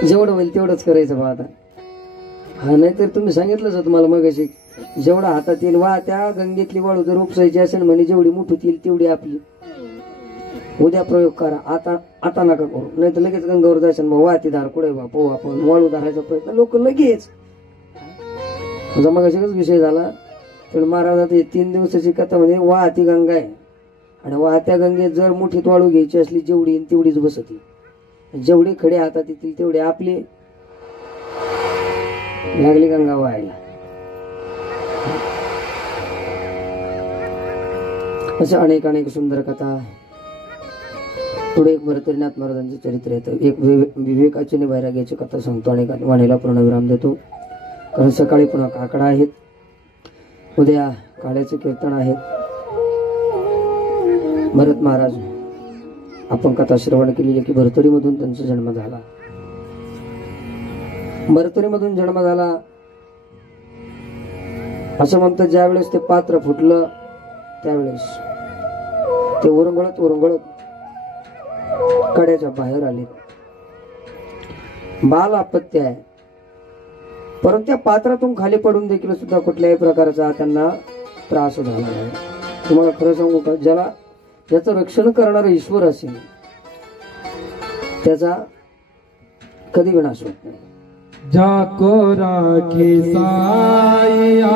जेवढं होईल तेवढंच करायचं बा आता. नाहीतर तुम्ही सांगितलंच तुम्हाला मग अशी जेवढा हातात येईल वा त्या गंगेतली वाळू जर उपसायची असेल म्हणजे जेवढी मुठीत येईल तेवढी आपली. उद्या प्रयोग करा. आता नका करू. नाही तर लगेच गंगावर जायचं वाती धार कुठे बापू आपण वाळू धरायचा प्रयत्न लोक लगेच. मग अशाच विषय झाला. तर महाराजात 3 दिवसाची कथा म्हणजे वाहती गंगा आहे आणि वाहत्या गंगेत जर मुठीत वाळू घ्यायची असली जेवढी येईल तेवढीच बसती. जेवढी खडे हातात येतील तेवढे आपले. लागली गंगा वाहायला. अशा अनेक सुंदर कथा. पुढे एक भरतरीनाथ महाराजांचे चरित्र येतं. एक विवेकाची आणि वैराग्याची कथा सांगतो आणि वाणीला पूर्णविराम देतो. कारण सकाळी पुन्हा काकडा आहेत. उद्या काड्याचे कीर्तन आहेत. भरत महाराज आपण कथा श्रवण केलेली की भरतरीमधून त्यांचा जन्म झाला. भरतरीमधून जन्म झाला असं म्हणतात. ज्यावेळेस ते पात्र फुटलं त्यावेळेस ते उरंगळत कड्याच्या बाहेर आले. बाल अपत्य आहे परंतु त्या पात्रातून खाली पडून देखील सुद्धा कुठल्याही प्रकारचा त्यांना त्रास झाला नाही. तुम्हाला खरं सांगू का ज्याचं रक्षण करणारा ईश्वर असेल त्याचा कधी विनाश होत नाही. जाको राखे साया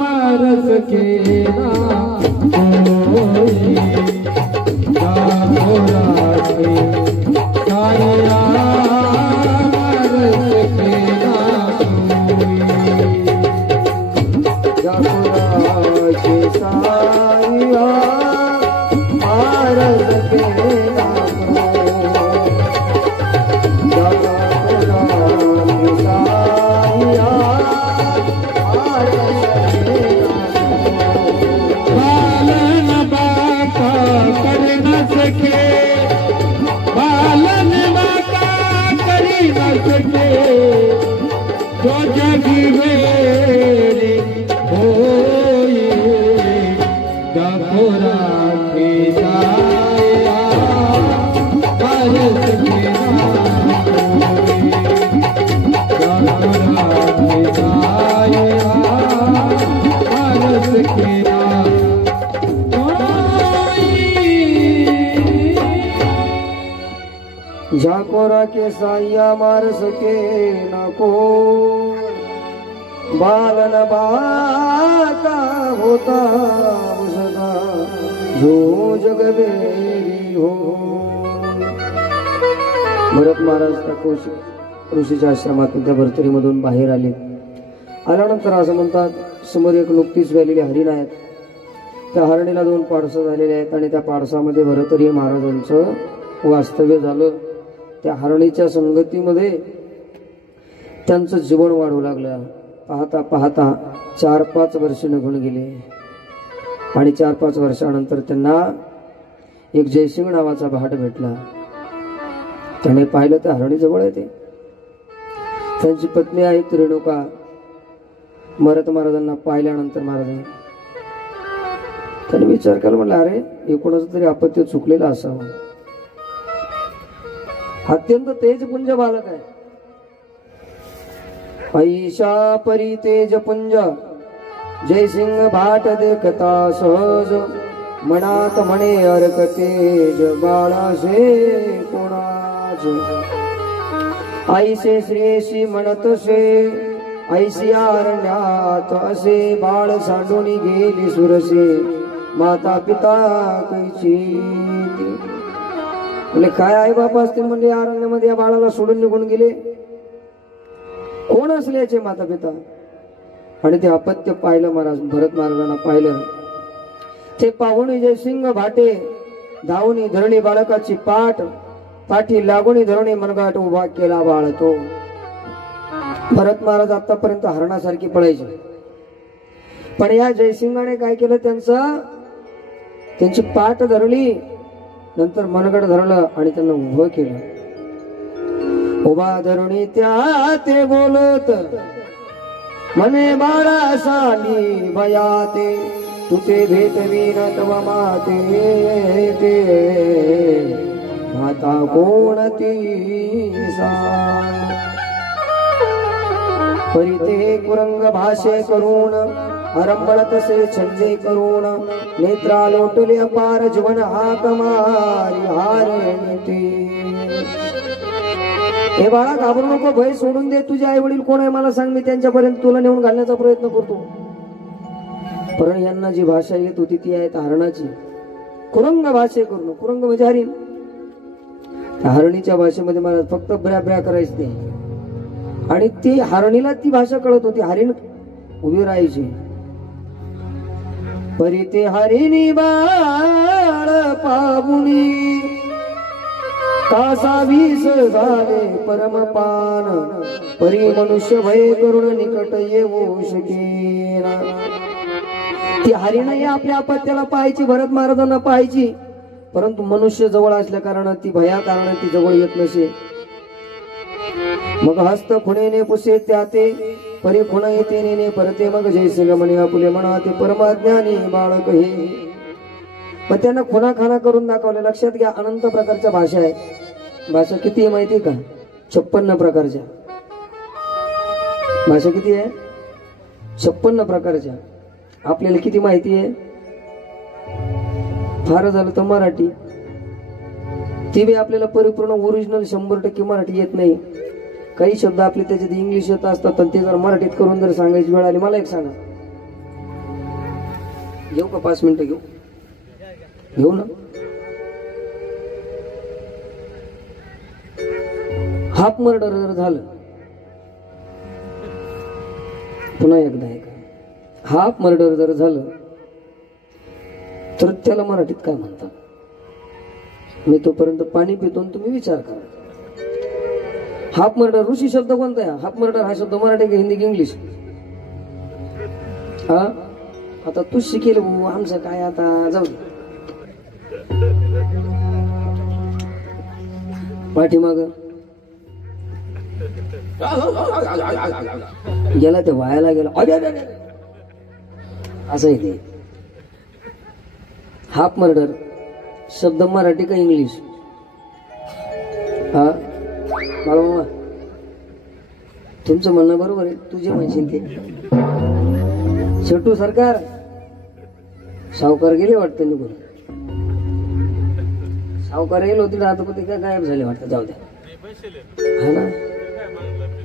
परस केला जाको राखे जाको राखे साया मार सके नको बालन बाका होता उसका जो जग बेरी हो. भरत महाराज त्या कौशिक ऋषीच्या आश्रमातून त्या भरतरीमधून बाहेर आले. आल्यानंतर असं म्हणतात, समोर एक नुकतीच व्यालेली हरिण आहेत. त्या हरणीला 2 पाडसं झालेले आहेत आणि त्या पाडसामध्ये भरतरी महाराजांचं वास्तव्य झालं. त्या हरणीच्या संगतीमध्ये त्यांचं जीवन वाढू लागलं. पाहता पाहता 4-5 वर्ष निघून गेले आणि 4-5 वर्षानंतर त्यांना एक जयसिंग नावाचा भाट भेटला. त्याने पाहिलं त्या हरणीजवळ आहे ते. त्यांची पत्नी आहे रेणुका. भरत महाराजांना पाहिल्यानंतर महाराजांनी त्याने विचार केला, म्हणलं अरे हे कोणाचं तरी अपत्य चुकलेलं असावं. अत्यंत तेजपुंज बालक आहे. ऐशा परी तेजपुंज जयसिंग भाट देखता सहज मनात म्हणे अर्क तेज बाळासे कोणाचे. ऐसे श्रेयसी म्हणतसे ऐसी अरण्यात असे बाळ सांडून गेली सुरसे माता पिता कैची. म्हणजे काय आई बाबा असतील म्हणजे अरण्यामध्ये या बाळाला सोडून निघून गेले. कोण असल्याचे माता पिता. आणि ते अपत्य पाहिलं महाराज. भरत महाराजांना पाहिलं. ते पाहुणी जयसिंग भाटे धावणी धरणी बाळकाची पाठी लागून धरणी मनगाट उभा केला बाळ तो. भरत महाराज आतापर्यंत हरणासारखी पळायचे, पण या जयसिंगाने काय केलं, त्यांची पाठ धरली, नंतर मनगड धरलं आणि त्यांना उभं केलं. उभा धरणी त्या ते बोलत मने बाळा साली भयाते तुते भेटवीन तव माते ते माता कोणती सांग. परिते कुरंग भाषे करून आरंभळ तसे छंदे करून नेत्रा लोटले अपार जीवन हाक मारी हारे. हे बाळा घाबरू नको, भय सोडून दे. तुझे आई वडील कोण आहे मला सांग, मी त्यांच्यापर्यंत तुला नेऊन घालण्याचा प्रयत्न करतो. पण यांना जी भाषा येत होती ती आहे हरणाची. कुरंग भाषे करून, कुरंग म्हणजे हरिण. हरणीच्या भाषेमध्ये मला फक्त ब्र्या ब्र्या करायचे ते, आणि ती हरणीला ती भाषा कळत होती. हरिण उभी राहायची. परी ते हरिणी बाळ पाबुनी कासा वीस झाले परमपान परी मनुष्य भय करून निकट येऊ शकेन. ती हरिण आपल्या अपत्याला पाहायची, भरत महाराजांना पाहायची, परंतु मनुष्य जवळ असल्या कारण ती भया कारण ती जवळ येत नसे. मग हस्त खुणेने पुसे त्याते परी खुण येते नेने परते मग जयसिंग म्हणे आपुले म्हणा ते परमाज्ञानी बाळक हे. मग त्यांना खुणा खाना करून दाखवले. लक्षात घ्या, अनंत प्रकारच्या भाषा आहे. भाषा किती आहे माहिती का? 56 प्रकारच्या भाषा. किती आहे? 56 प्रकारच्या. आपल्याला किती माहिती आहे? फार झालं तर मराठी. ती बी आपल्याला परिपूर्ण ओरिजिनल 100% मराठी येत नाही. काही शब्द आपले त्याच्यात इंग्लिश येत असतात, तर ते जर मराठीत करून जर सांगायची वेळ आली, मला एक सांगा. घेऊ का 5 मिनिटं? घेऊ ना. हाफ मर्डर जर झालं, पुन्हा एकदा ऐका, हाफ मर्डर जर झालं तर त्याला मराठीत काय म्हणतात? मी तोपर्यंत पाणी पितो तुम्ही विचार करा. हाफ मर्डर ऋषी शब्द कोणता आहे? हाफ मर्डर हा शब्द मराठी का हिंदी की इंग्लिश? हा, आता तू शिकेल भाऊ, आमचं काय आता. जाऊ पाठीमाग गेला ते व्हायला गेला असं आहे ते. हाफ मर्डर शब्द मराठी का इंग्लिश? हा बाळा, तुमचं म्हणणं बरोबर आहे. तुझे म्हणशील ते. शेटू सरकार सावकार गेले वाटतं निघून. सावकार येईल होते आता, पण ते काय गायब झाले वाटतं. जाऊ द्या. हा ना